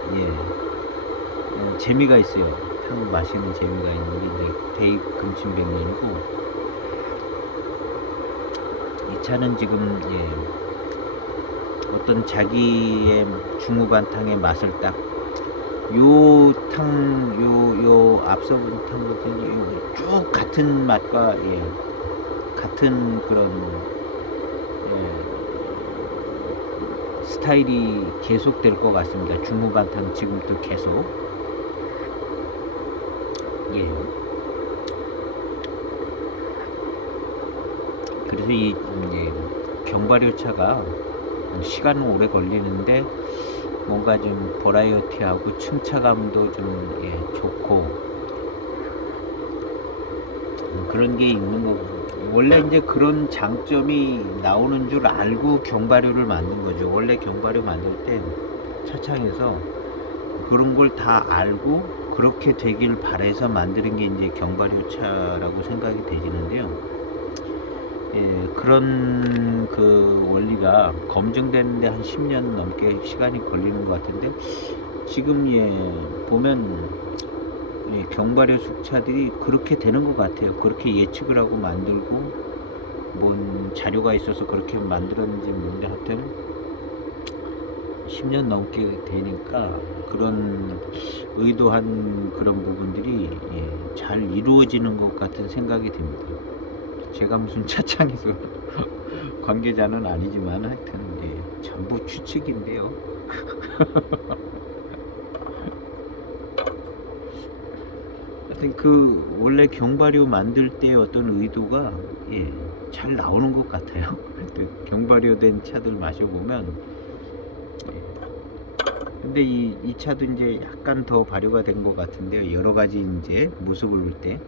재미가 있어요. 탕 마시는 재미가 있는 게 대익 금침백년이고 이 차는 지금 어떤 자기의 중후반탕의 맛을 딱 요 앞서 본 탕은 쭉 같은 맛과 같은 그런 스타일이 계속될 것 같습니다. 중후반탕 지금도 계속 그래서 이 이제 경발효차가 시간은 오래 걸리는데 뭔가 좀 버라이어티하고 층차감도 좀 좋고 그런 게 있는 거고. 원래 이제 그런 장점이 나오는 줄 알고 경발효를 만든 거죠. 원래 경발효 만들 때 차창에서 그런 걸 다 알고 그렇게 되길 바래서 만드는 게 이제 경발효차라고 생각이 되지는데요. 그런 그 원리가 검증되는데 한 10년 넘게 시간이 걸리는 것 같은데 지금 보면 경발효 숙차들이 그렇게 되는 것 같아요. 그렇게 예측을 하고 만들고 뭔 자료가 있어서 그렇게 만들었는지 모르는데 하여튼 10년 넘게 되니까 그런 의도한 그런 부분들이 잘 이루어지는 것 같은 생각이 듭니다. 제가 무슨 차창에서 관계자는 아니지만 하여튼 전부 추측인데요. 하여튼 그 원래 경발효 만들 때 어떤 의도가 잘 나오는 것 같아요. 하여튼 경발효 된 차들 마셔보면 근데 이 차도 이제 약간 더 발효가 된 것 같은데요. 여러 가지 이제 모습을 볼 때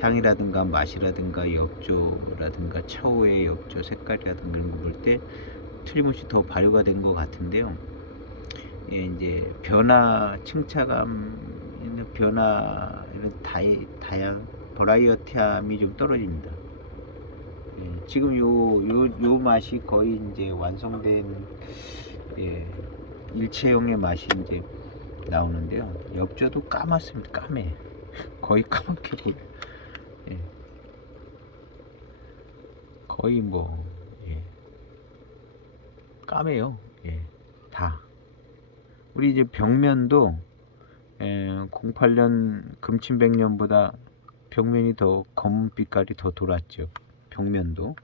향이라든가 맛이라든가 엽조라든가 차후의 엽조 색깔이라든가 이런 거 볼 때 틀림없이 더 발효가 된 것 같은데요. 이제 변화, 층차감 있는 변화, 이런 다양 버라이어티함이 좀 떨어집니다. 지금 요 맛이 거의 이제 완성된 일체형의 맛이 이제 나오는데요. 엽조도 까맣습니다. 까매. 거의 까맣게 보여. 거의 뭐 까매요. 다. 우리 이제 벽면도 08년 금침백년보다 벽면이 더 검은빛깔이 더 돌았죠. 벽면도.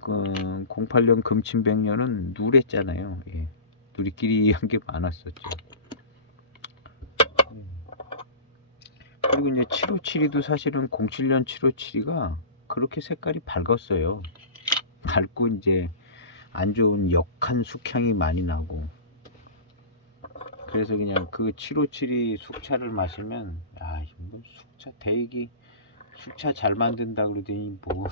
08년 금침백년은 누랬잖아요. 누리끼리한 게 많았었죠. 그리고 이제 757이도 사실은 07년 757이가 그렇게 색깔이 밝았어요. 밝고 이제 안 좋은 역한 숙향이 많이 나고. 그래서 그냥 그 757이 숙차를 마시면 뭐 숙차 대익이 숙차 잘 만든다 그러더니 뭐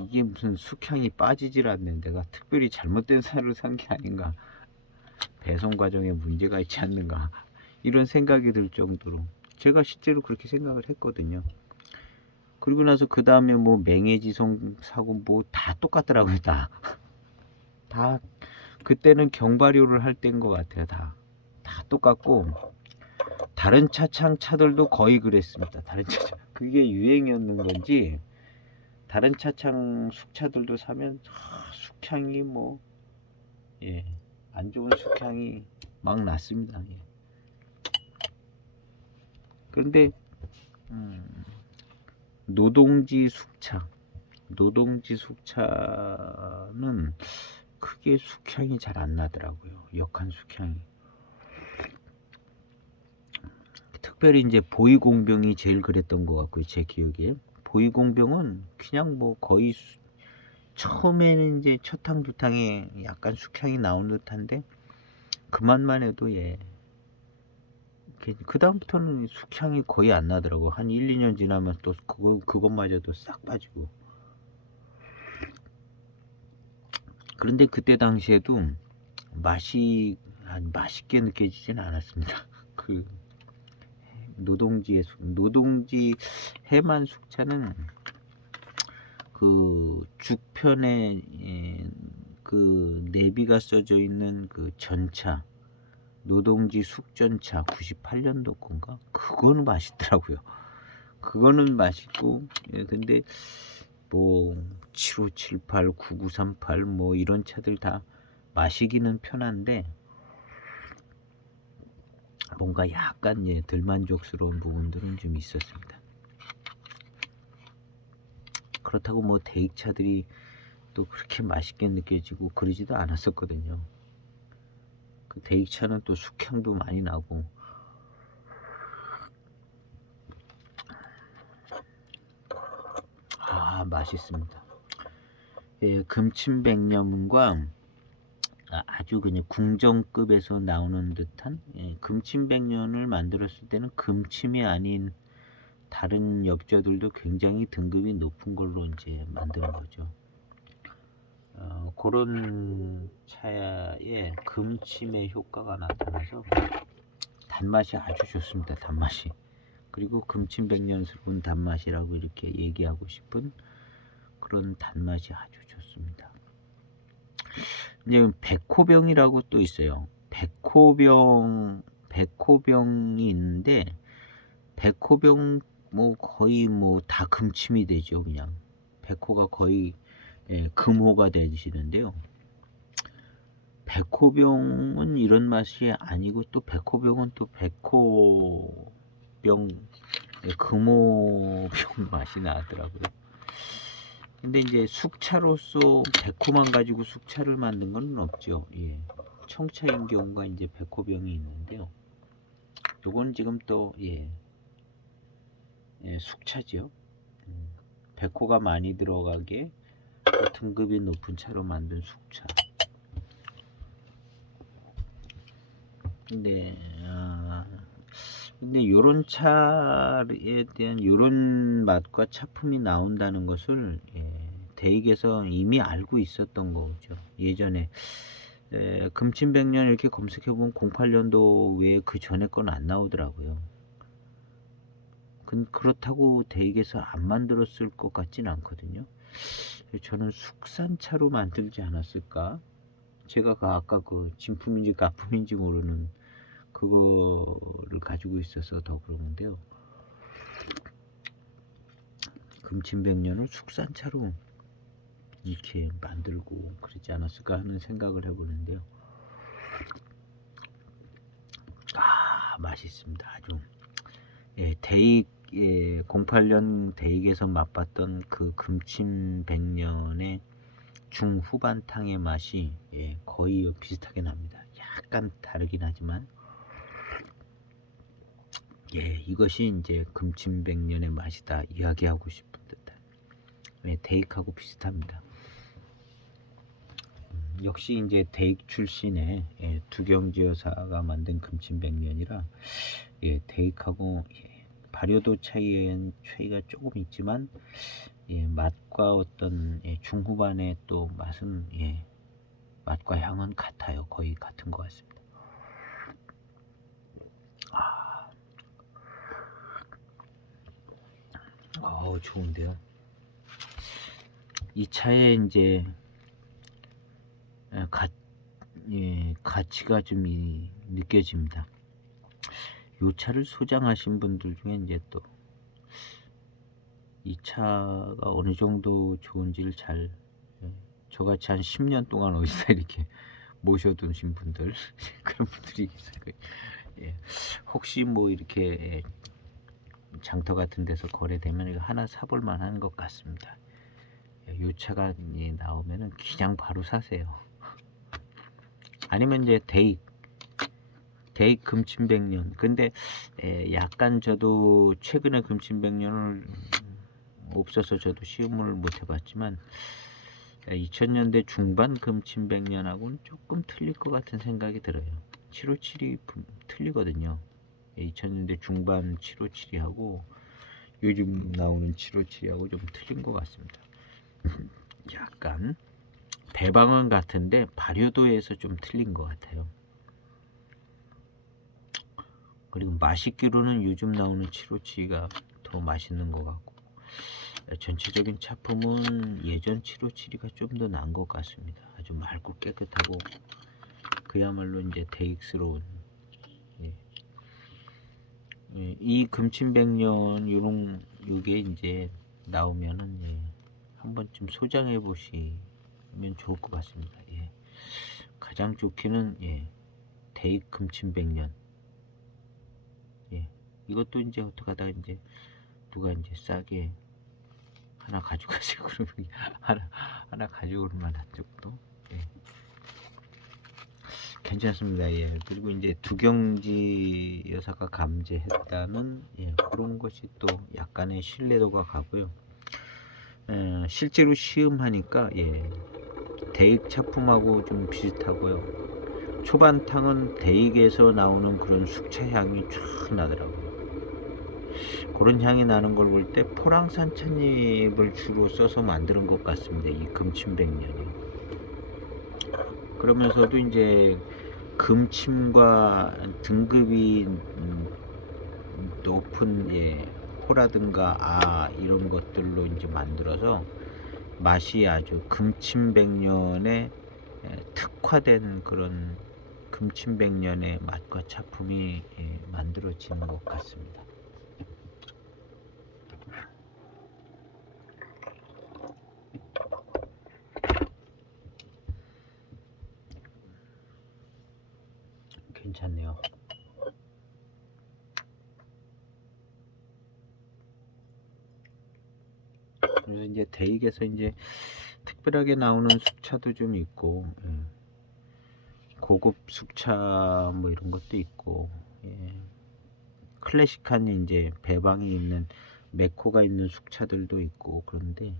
이게 무슨 숙향이 빠지질 않네. 내가 특별히 잘못된 차를 산 게 아닌가. 배송 과정에 문제가 있지 않는가. 이런 생각이 들 정도로 제가 실제로 그렇게 생각을 했거든요. 그리고 나서 그 다음에 뭐 맹해지송 사고 뭐 다 똑같더라고요. 다 그때는 경발효를 할 때인 것 같아요. 다 똑같고 다른 차들도 거의 그랬습니다. 다른 차창 그게 유행이었는 건지 다른 차창 숙차들도 사면 숙향이 뭐 안 좋은 숙향이 막 났습니다. 그런데 노동지 숙차는 크게 숙향이 잘 안 나더라고요. 역한 숙향이. 특별히 이제 보이공병이 제일 그랬던 것 같고요. 제 기억에 보이공병은 그냥 뭐 거의 처음에는 이제 첫 항 두 탕에 약간 숙향이 나온 듯한데 그만만 해도 그 다음부터는 숙향이 거의 안 나더라고. 한 1, 2년 지나면 또 그것마저도 싹 빠지고. 그런데 그때 당시에도 맛이 맛있게 느껴지진 않았습니다. 그 노동지 해만 숙차는 그 죽편에 그 내비가 써져 있는 그 전차 노동지 숙전차 98년도 건가 그거는 맛있더라고요. 그거는 맛있고 근데 뭐 7578, 9938 뭐 이런 차들 다 마시기는 편한데 뭔가 약간 덜 만족스러운 부분들은 좀 있었습니다. 그렇다고 뭐 대익차들이 또 그렇게 맛있게 느껴지고 그러지도 않았었거든요. 그 대익차는 또 숙향도 많이 나고 맛있습니다. 예, 금침백년과 아주 그냥 궁정급에서 나오는 듯한, 예, 금침백년을 만들었을 때는 금침이 아닌 다른 엽저들도 굉장히 등급이 높은 걸로 이제 만드는 거죠. 그런 차에 금침의 효과가 나타나서 단맛이 아주 좋습니다. 단맛이. 그리고 금침백년스러운 단맛이라고 이렇게 얘기하고 싶은 그런 단맛이 아주 좋습니다. 이제 백호병이라고 또 있어요. 백호병이 있는데, 백호병 뭐 거의 뭐 다 금침이 되죠. 그냥 백호가 거의, 예, 금호가 되시는데요. 백호병은 이런 맛이 아니고, 또 백호병은 또 백호병, 예, 금호병 맛이 나더라고요. 근데 이제 숙차로서 백호만 가지고 숙차를 만든 건 없죠. 예. 청차인 경우가 이제 백호병이 있는데요. 요건 지금 또, 예, 예, 숙차죠. 백호가 많이 들어가게 또 등급이 높은 차로 만든 숙차. 근데 요런 차에 대한 요런 맛과 차품이 나온다는 것을, 예, 대익에서 이미 알고 있었던 거죠. 예전에 금침백년 이렇게 검색해보면 08년도 외에 그 전에 건 안 나오더라고요. 그렇다고 대익에서 안 만들었을 것 같진 않거든요. 저는 숙산차로 만들지 않았을까. 제가 아까 그 진품인지 가품인지 모르는 그거를 가지고 있어서 더 그러는데요. 금침백년을 숙산차로 이렇게 만들고 그러지 않았을까 하는 생각을 해보는데요. 맛있습니다. 아주. 예, 대익, 예, 08년 대익에서 맛봤던 그 금침백년의 중후반탕의 맛이, 예, 거의 비슷하게 납니다. 약간 다르긴 하지만, 예, 이것이 이제 금침백년의 맛이다 이야기하고 싶은 듯한, 예, 대익하고 비슷합니다. 역시 이제 대익 출신의, 예, 두경지 여사가 만든 금침백년이라, 예, 대익하고, 예, 발효도 차이가 조금 있지만, 예, 맛과 어떤, 예, 중후반의 또 맛은, 예, 맛과 향은 같아요. 거의 같은 것 같습니다. 좋은데요. 이 차에 이제 가치가 좀 느껴집니다. 이 차를 소장하신 분들 중에 이제 또 이 차가 어느 정도 좋은지를 잘, 저같이 한 10년 동안 어디서 이렇게 모셔두신 분들 그런 분들이 있어요. 예, 혹시 뭐 이렇게 장터 같은 데서 거래되면 이거 하나 사볼 만한 것 같습니다. 이 차가 나오면은 그냥 바로 사세요. 아니면 이제 대익 금침백년. 근데 약간 저도 최근에 금침백년을 없어서 저도 시음을 못 해봤지만, 2000년대 중반 금침백년하고는 조금 틀릴 것 같은 생각이 들어요. 757이 틀리거든요. 2000년대 중반 757이하고 요즘 나오는 757하고 좀 틀린 것 같습니다. 약간 배방은 같은데 발효도에서 좀 틀린 것 같아요. 그리고 맛있기로는 요즘 나오는 757가 더 맛있는 것 같고, 전체적인 차품은 예전 757이가 좀 더 나은 것 같습니다. 아주 맑고 깨끗하고 그야말로 이제 대익스러운, 예. 예, 이 금침백년 요게 이제 나오면은, 예, 한 번쯤 소장해 보시면 좋을 것 같습니다. 예. 가장 좋기는, 예, 대익 금침백년. 예. 이것도 이제 어떻게 하다가 이제 누가 이제 싸게 하나 가져가시고 그러면 하나 가져올 만한 정도. 예. 괜찮습니다. 예. 그리고 이제 두경지 여사가 감제했다는, 예, 그런 것이 또 약간의 신뢰도가 가고요. 실제로 시음하니까 대익 차품하고 좀 비슷하고요. 초반탕은 대익에서 나오는 그런 숙차 향이 쫙 나더라고요. 그런 향이 나는 걸 볼 때 포랑산 찻잎을 주로 써서 만드는 것 같습니다. 이 금침백년이. 그러면서도 이제 금침과 등급이 높은 호라든가 이런 것들로 이제 만들어서 맛이 아주 금침백년에 특화된 그런 금침백년의 맛과 차품이 만들어지는 것 같습니다. 괜찮네요. 그래서 이제 대익에서 이제 특별하게 나오는 숙차도 좀 있고, 고급 숙차 뭐 이런 것도 있고, 클래식한 이제 배방이 있는 메코가 있는 숙차들도 있고. 그런데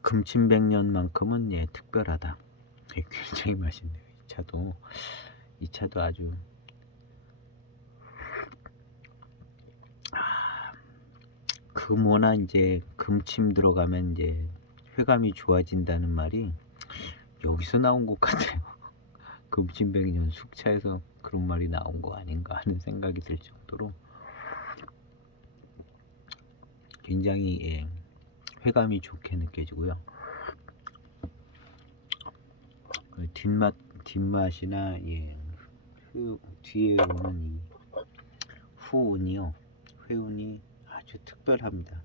금침백년만큼은 특별하다. 굉장히 맛있네요. 이 차도 아주 금호나 이제 금침 들어가면 이제 회감이 좋아진다는 말이 여기서 나온 것 같아요. 금침백년 숙차에서 그런 말이 나온 거 아닌가 하는 생각이 들 정도로 굉장히 회감이 좋게 느껴지고요. 뒷맛이나 뒤에 오는 이 후운이요. 회운이 아주 특별합니다.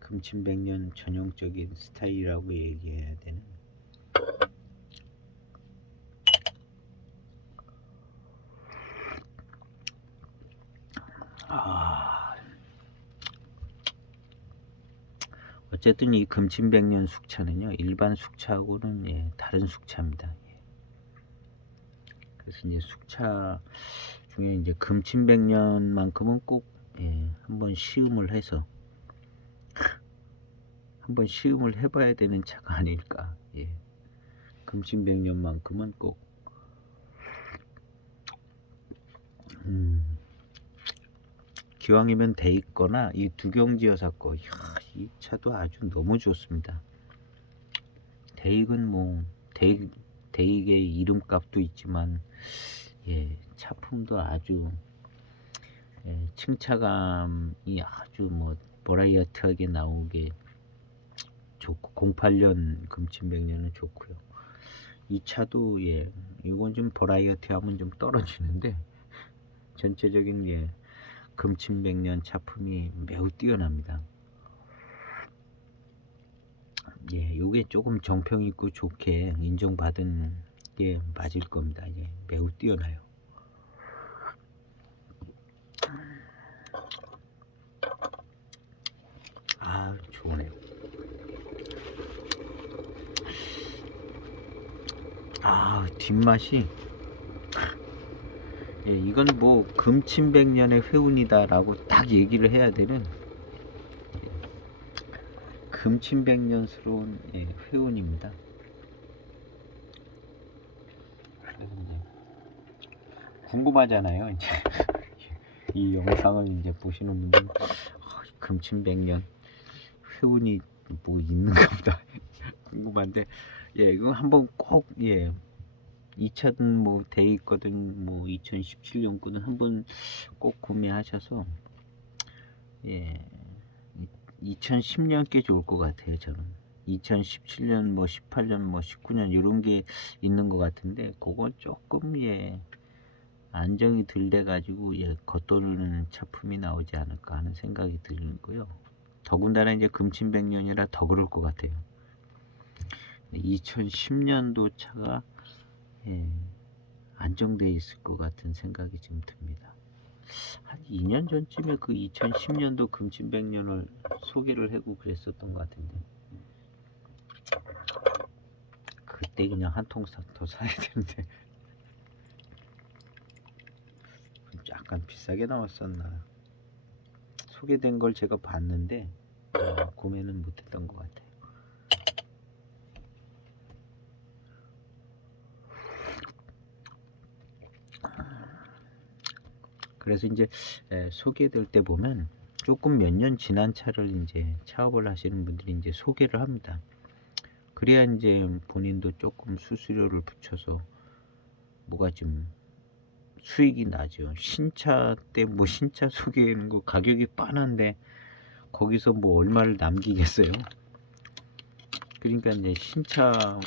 금침백년 전형적인 스타일이라고 얘기해야 되는. 어쨌든 이 금침백년 숙차는요, 일반 숙차하고는 다른 숙차입니다. 그래서 이제 숙차 중에 이제 금침백년만큼은 꼭 한번 시음을 해서 한번 시음을 해봐야 되는 차가 아닐까. 금침백년만큼은 꼭 기왕이면 대익거나 이 두경지여사 거, 이 차도 아주 너무 좋습니다. 대익은 뭐 대익의 이름값도 있지만 차품도 아주 층차감이 아주 뭐 버라이어티하게 나오게 좋고, 08년 금침백년은 좋고요. 이 차도 이건 좀 버라이어티하면 좀 떨어지는데 전체적인 금침백년 차품이 매우 뛰어납니다. 요게 조금 정평 있고 좋게 인정받은 게 맞을 겁니다. 매우 뛰어나요. 좋으네요. 뒷맛이 이건 뭐 금침백년의 회운이다 라고 딱 얘기를 해야 되는 금침백년스러운 회운입니다. 궁금하잖아요. 이제 이 영상을 이제 보시는 분들 금침백년 회운이 뭐 있는가 보다 궁금한데 이거 한번 꼭 2차든 뭐 대익거든 뭐 2017년 거든 한번 꼭 구매하셔서 2010년 게 좋을 것 같아요. 저는 2017년 뭐 18년 뭐 19년 이런 게 있는 것 같은데 그건 조금 안정이 덜 돼 가지고 겉도는 차품이 나오지 않을까 하는 생각이 들고요. 더군다나 이제 금침백년이라 더 그럴 것 같아요. 2010년도 차가 안정돼 있을 것 같은 생각이 좀 듭니다. 한 2년 전쯤에 그 2010년도 금침백년을 소개를 하고 그랬었던 것 같은데 그때 그냥 한 통 더 사야 되는데 약간 비싸게 나왔었나. 소개된 걸 제가 봤는데 구매는 못했던 것 같아요. 그래서 이제 소개될 때 보면 조금 몇 년 지난 차를 이제 차업을 하시는 분들이 이제 소개를 합니다. 그래야 이제 본인도 조금 수수료를 붙여서 뭐가 좀 수익이 나죠. 신차 때 뭐 신차 소개하는 거 가격이 빤한데 거기서 뭐 얼마를 남기겠어요. 그러니까 이제 신차는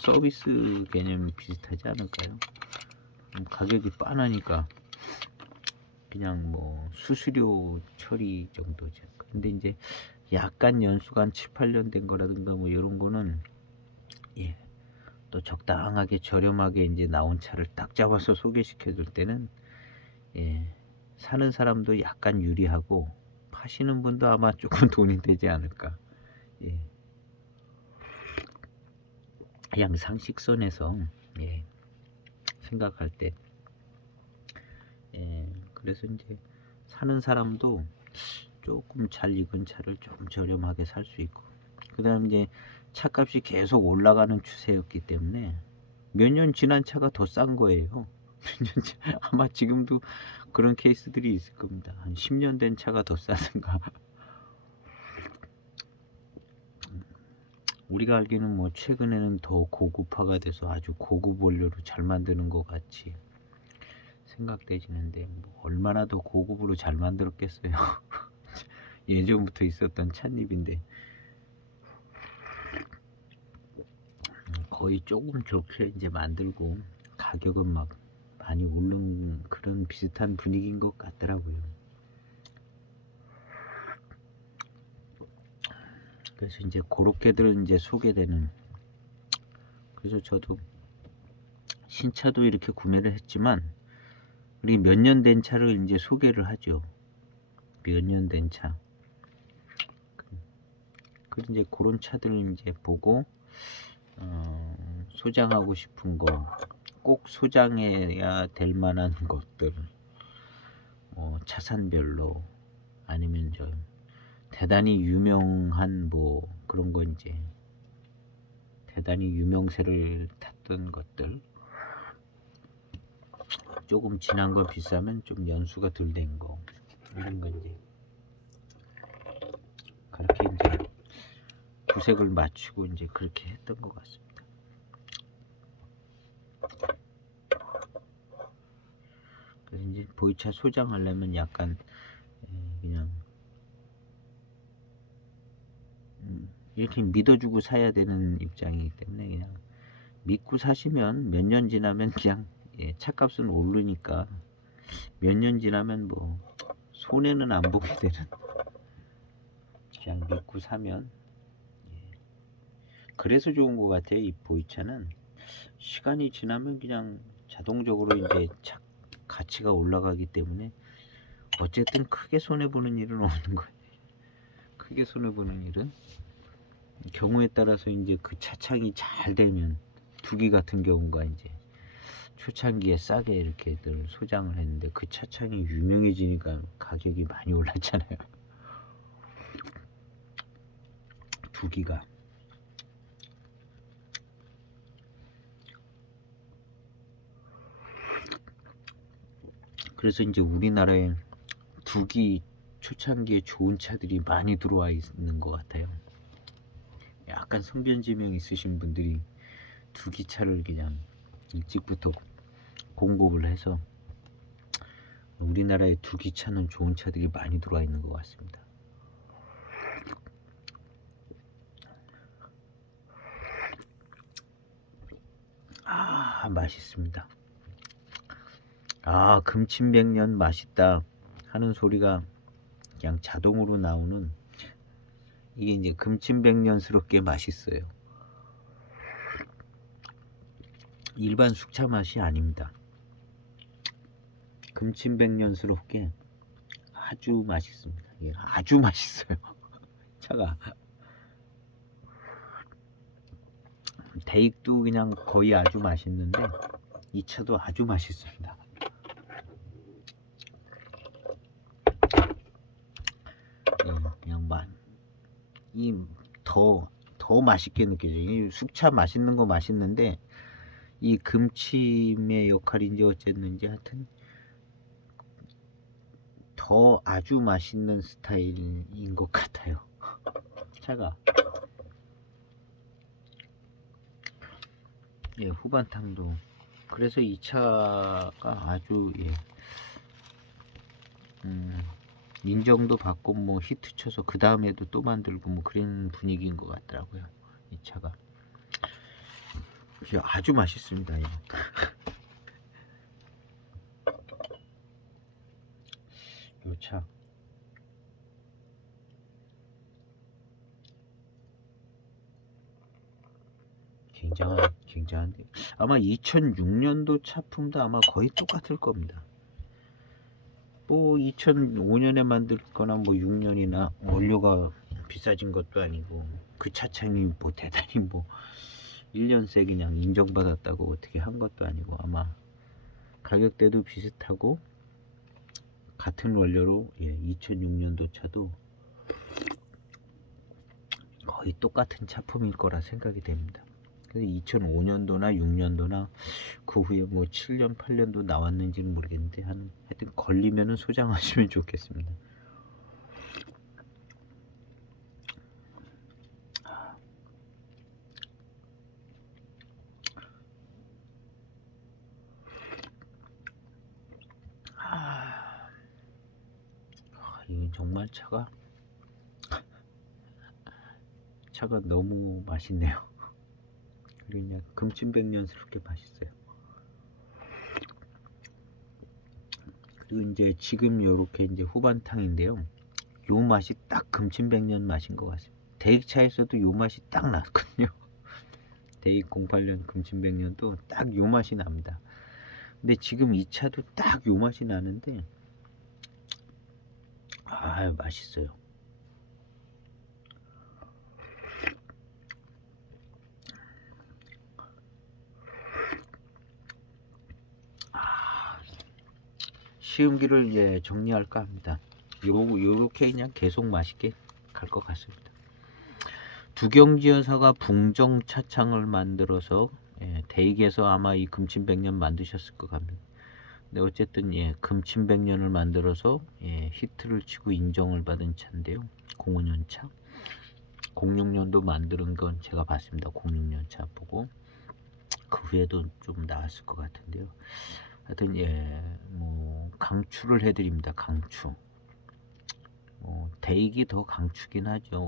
서비스 개념이 비슷하지 않을까요? 가격이 빤하니까 그냥 뭐 수수료 처리 정도죠. 근데 이제 약간 연수가 한 7, 8년 된 거라든가 뭐 이런 거는 또 적당하게 저렴하게 이제 나온 차를 딱 잡아서 소개시켜 줄 때는 사는 사람도 약간 유리하고 파시는 분도 아마 조금 돈이 되지 않을까. 그냥 상식선에서 생각할 때 그래서 이제 사는 사람도 조금 잘 익은 차를 좀 저렴하게 살 수 있고, 그 다음 이제 차값이 계속 올라가는 추세였기 때문에 몇 년 지난 차가 더 싼 거예요. 아마 지금도 그런 케이스들이 있을 겁니다. 한 10년 된 차가 더 싸든가. 우리가 알기는 뭐 최근에는 더 고급화가 돼서 아주 고급 원료로 잘 만드는 것 같이 생각되지는데 뭐 얼마나 더 고급으로 잘 만들었겠어요. 예전부터 있었던 찻잎인데 거의 조금 좋게 이제 만들고 가격은 막 많이 오른 그런 비슷한 분위기인 것 같더라고요. 그래서 이제 그렇게들 이제 소개되는, 그래서 저도 신차도 이렇게 구매를 했지만 우리 몇 년 된 차를 이제 소개를 하죠. 몇 년 된 차. 그래서 이제 그런 차들을 이제 보고 소장하고 싶은 거, 꼭 소장해야 될 만한 것들, 차산별로 아니면 저 대단히 유명한 뭐 그런 거 이제 대단히 유명세를 탔던 것들, 조금 지난 거 비싸면 좀 연수가 덜 된 거, 이런 거 이제 그렇게 이제 구색을 맞추고 이제 그렇게 했던 것 같습니다. 그래서 이제 보이차 소장하려면 약간 그냥 이렇게 믿어주고 사야 되는 입장이기 때문에 그냥 믿고 사시면 몇 년 지나면 그냥 차값은 오르니까 몇 년 지나면 뭐 손해는 안 보게 되는, 그냥 믿고 사면 그래서 좋은 것 같아요. 이 보이차는 시간이 지나면 그냥 자동적으로 이제 가치가 올라가기 때문에 어쨌든 크게 손해 보는 일은 없는 거예요. 크게 손해 보는 일은 경우에 따라서 이제 그 차창이 잘 되면, 두기 같은 경우가 이제 초창기에 싸게 이렇게들 소장을 했는데 그 차창이 유명해지니까 가격이 많이 올랐잖아요. 두기가. 그래서 이제 우리나라에 두기 초창기에 좋은 차들이 많이 들어와 있는 것 같아요. 약간 성변지명 있으신 분들이 두기차를 그냥 일찍부터 공급을 해서 우리나라에 두기차는 좋은 차들이 많이 들어와 있는 것 같습니다. 맛있습니다. 금침백년 맛있다 하는 소리가 그냥 자동으로 나오는, 이게 이제 금침백년스럽게 맛있어요. 일반 숙차 맛이 아닙니다. 금침백년스럽게 아주 맛있습니다. 예, 아주 맛있어요. 차가 대익도 그냥 거의 아주 맛있는데 이 차도 아주 맛있습니다. 더 맛있게 느껴져요. 이 숙차 맛있는 거 맛있는데 이 금침의 역할인지 어쨌는지 하여튼 더 아주 맛있는 스타일인 것 같아요. 차가 예, 후반탕도 그래서 이 차가 아주 예, 인정도 받고 뭐 히트 쳐서 그 다음에도 또 만들고 뭐 그런 분위기인 것 같더라고요. 이 차가 아주 맛있습니다. 예. 요 차 굉장한데 아마 2006년도 차품도 아마 거의 똑같을 겁니다. 뭐 2005년에 만들 거나 뭐 6년이나 원료가 비싸진 것도 아니고 그 차창이 뭐 대단히 뭐 1년새 그냥 인정받았다고 어떻게 한 것도 아니고 아마 가격대도 비슷하고 같은 원료로 예, 2006년도 차도 거의 똑같은 차품일 거라 생각이 됩니다. 그래서 2005년도나 6년도나 그 후에 뭐 7년 8년도 나왔는지는 모르겠는데 하여튼 걸리면은 소장하시면 좋겠습니다. 이건 정말 차가 너무 맛있네요. 그리고 그냥 금침백년스럽게 맛있어요. 그리고 이제 지금 요렇게 이제 후반탕인데요. 요 맛이 딱 금침백년 맛인 것 같습니다. 대익차에서도 요 맛이 딱 났거든요. 대익 08년 금침백년도 딱 요 맛이 납니다. 근데 지금 이 차도 딱 요 맛이 나는데 맛있어요. 시음기를 예, 정리할까 합니다. 요렇게 그냥 계속 맛있게 갈 것 같습니다. 두경지 여사가 붕정 차창을 만들어서 예, 대익에서 아마 이 금침백년 만드셨을 것 같습니다. 근데 어쨌든 예, 금침백년을 만들어서 예, 히트를 치고 인정을 받은 차인데요. 05년 차. 06년도 만드는 건 제가 봤습니다. 06년 차 보고 그 후에도 좀 나왔을 것 같은데요. 하여튼 예, 뭐 강추를 해드립니다. 강추. 대익이 더 강추긴 하죠.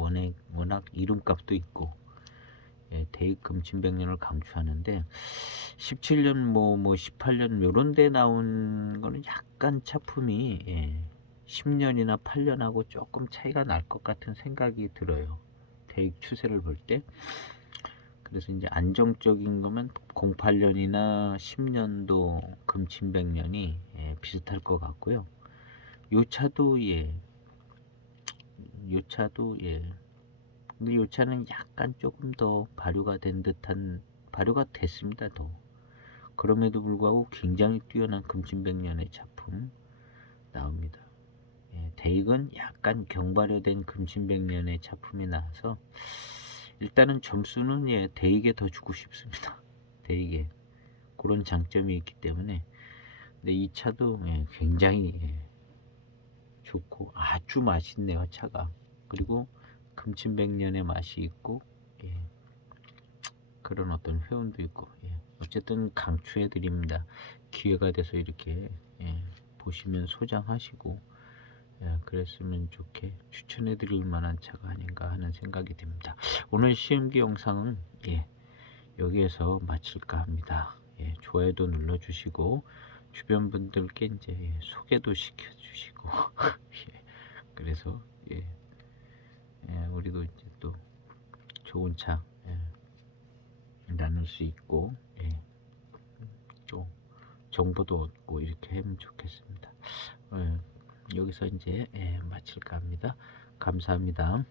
워낙 이름값도 있고 예, 대익 금침백년을 강추하는데 17년 뭐 18년 요런 데 나온 거는 약간 차품이 예, 10년이나 8년하고 조금 차이가 날 것 같은 생각이 들어요. 대익 추세를 볼 때. 그래서 이제 안정적인 거면 08년이나 10년도 금침백년이 예, 비슷할 것 같고요. 요 차도 예, 근데 요 차는 약간 조금 더 발효가 됐습니다. 더. 그럼에도 불구하고 굉장히 뛰어난 금침백년의 작품 나옵니다. 예, 대익은 약간 경발효된 금침백년의 작품이 나와서 일단은 점수는 예, 대익에 더 주고 싶습니다. 대익에 그런 장점이 있기 때문에. 근데 이 차도 예, 굉장히 예, 좋고 아주 맛있네요. 차가. 그리고 금침백년의 맛이 있고 예, 그런 어떤 회원도 있고 예, 어쨌든 강추해 드립니다. 기회가 돼서 이렇게 예, 보시면 소장하시고 예, 그랬으면 좋게 추천해 드릴 만한 차가 아닌가 하는 생각이 듭니다. 오늘 시음기 영상은 예, 여기에서 마칠까 합니다. 예, 좋아요도 눌러주시고 주변 분들께 이제 예, 소개도 시켜주시고 예, 그래서 예, 우리도 이제 또 좋은 차 예, 나눌 수 있고 예, 또 정보도 얻고 이렇게 하면 좋겠습니다. 여기서 이제 마칠까 합니다. 감사합니다.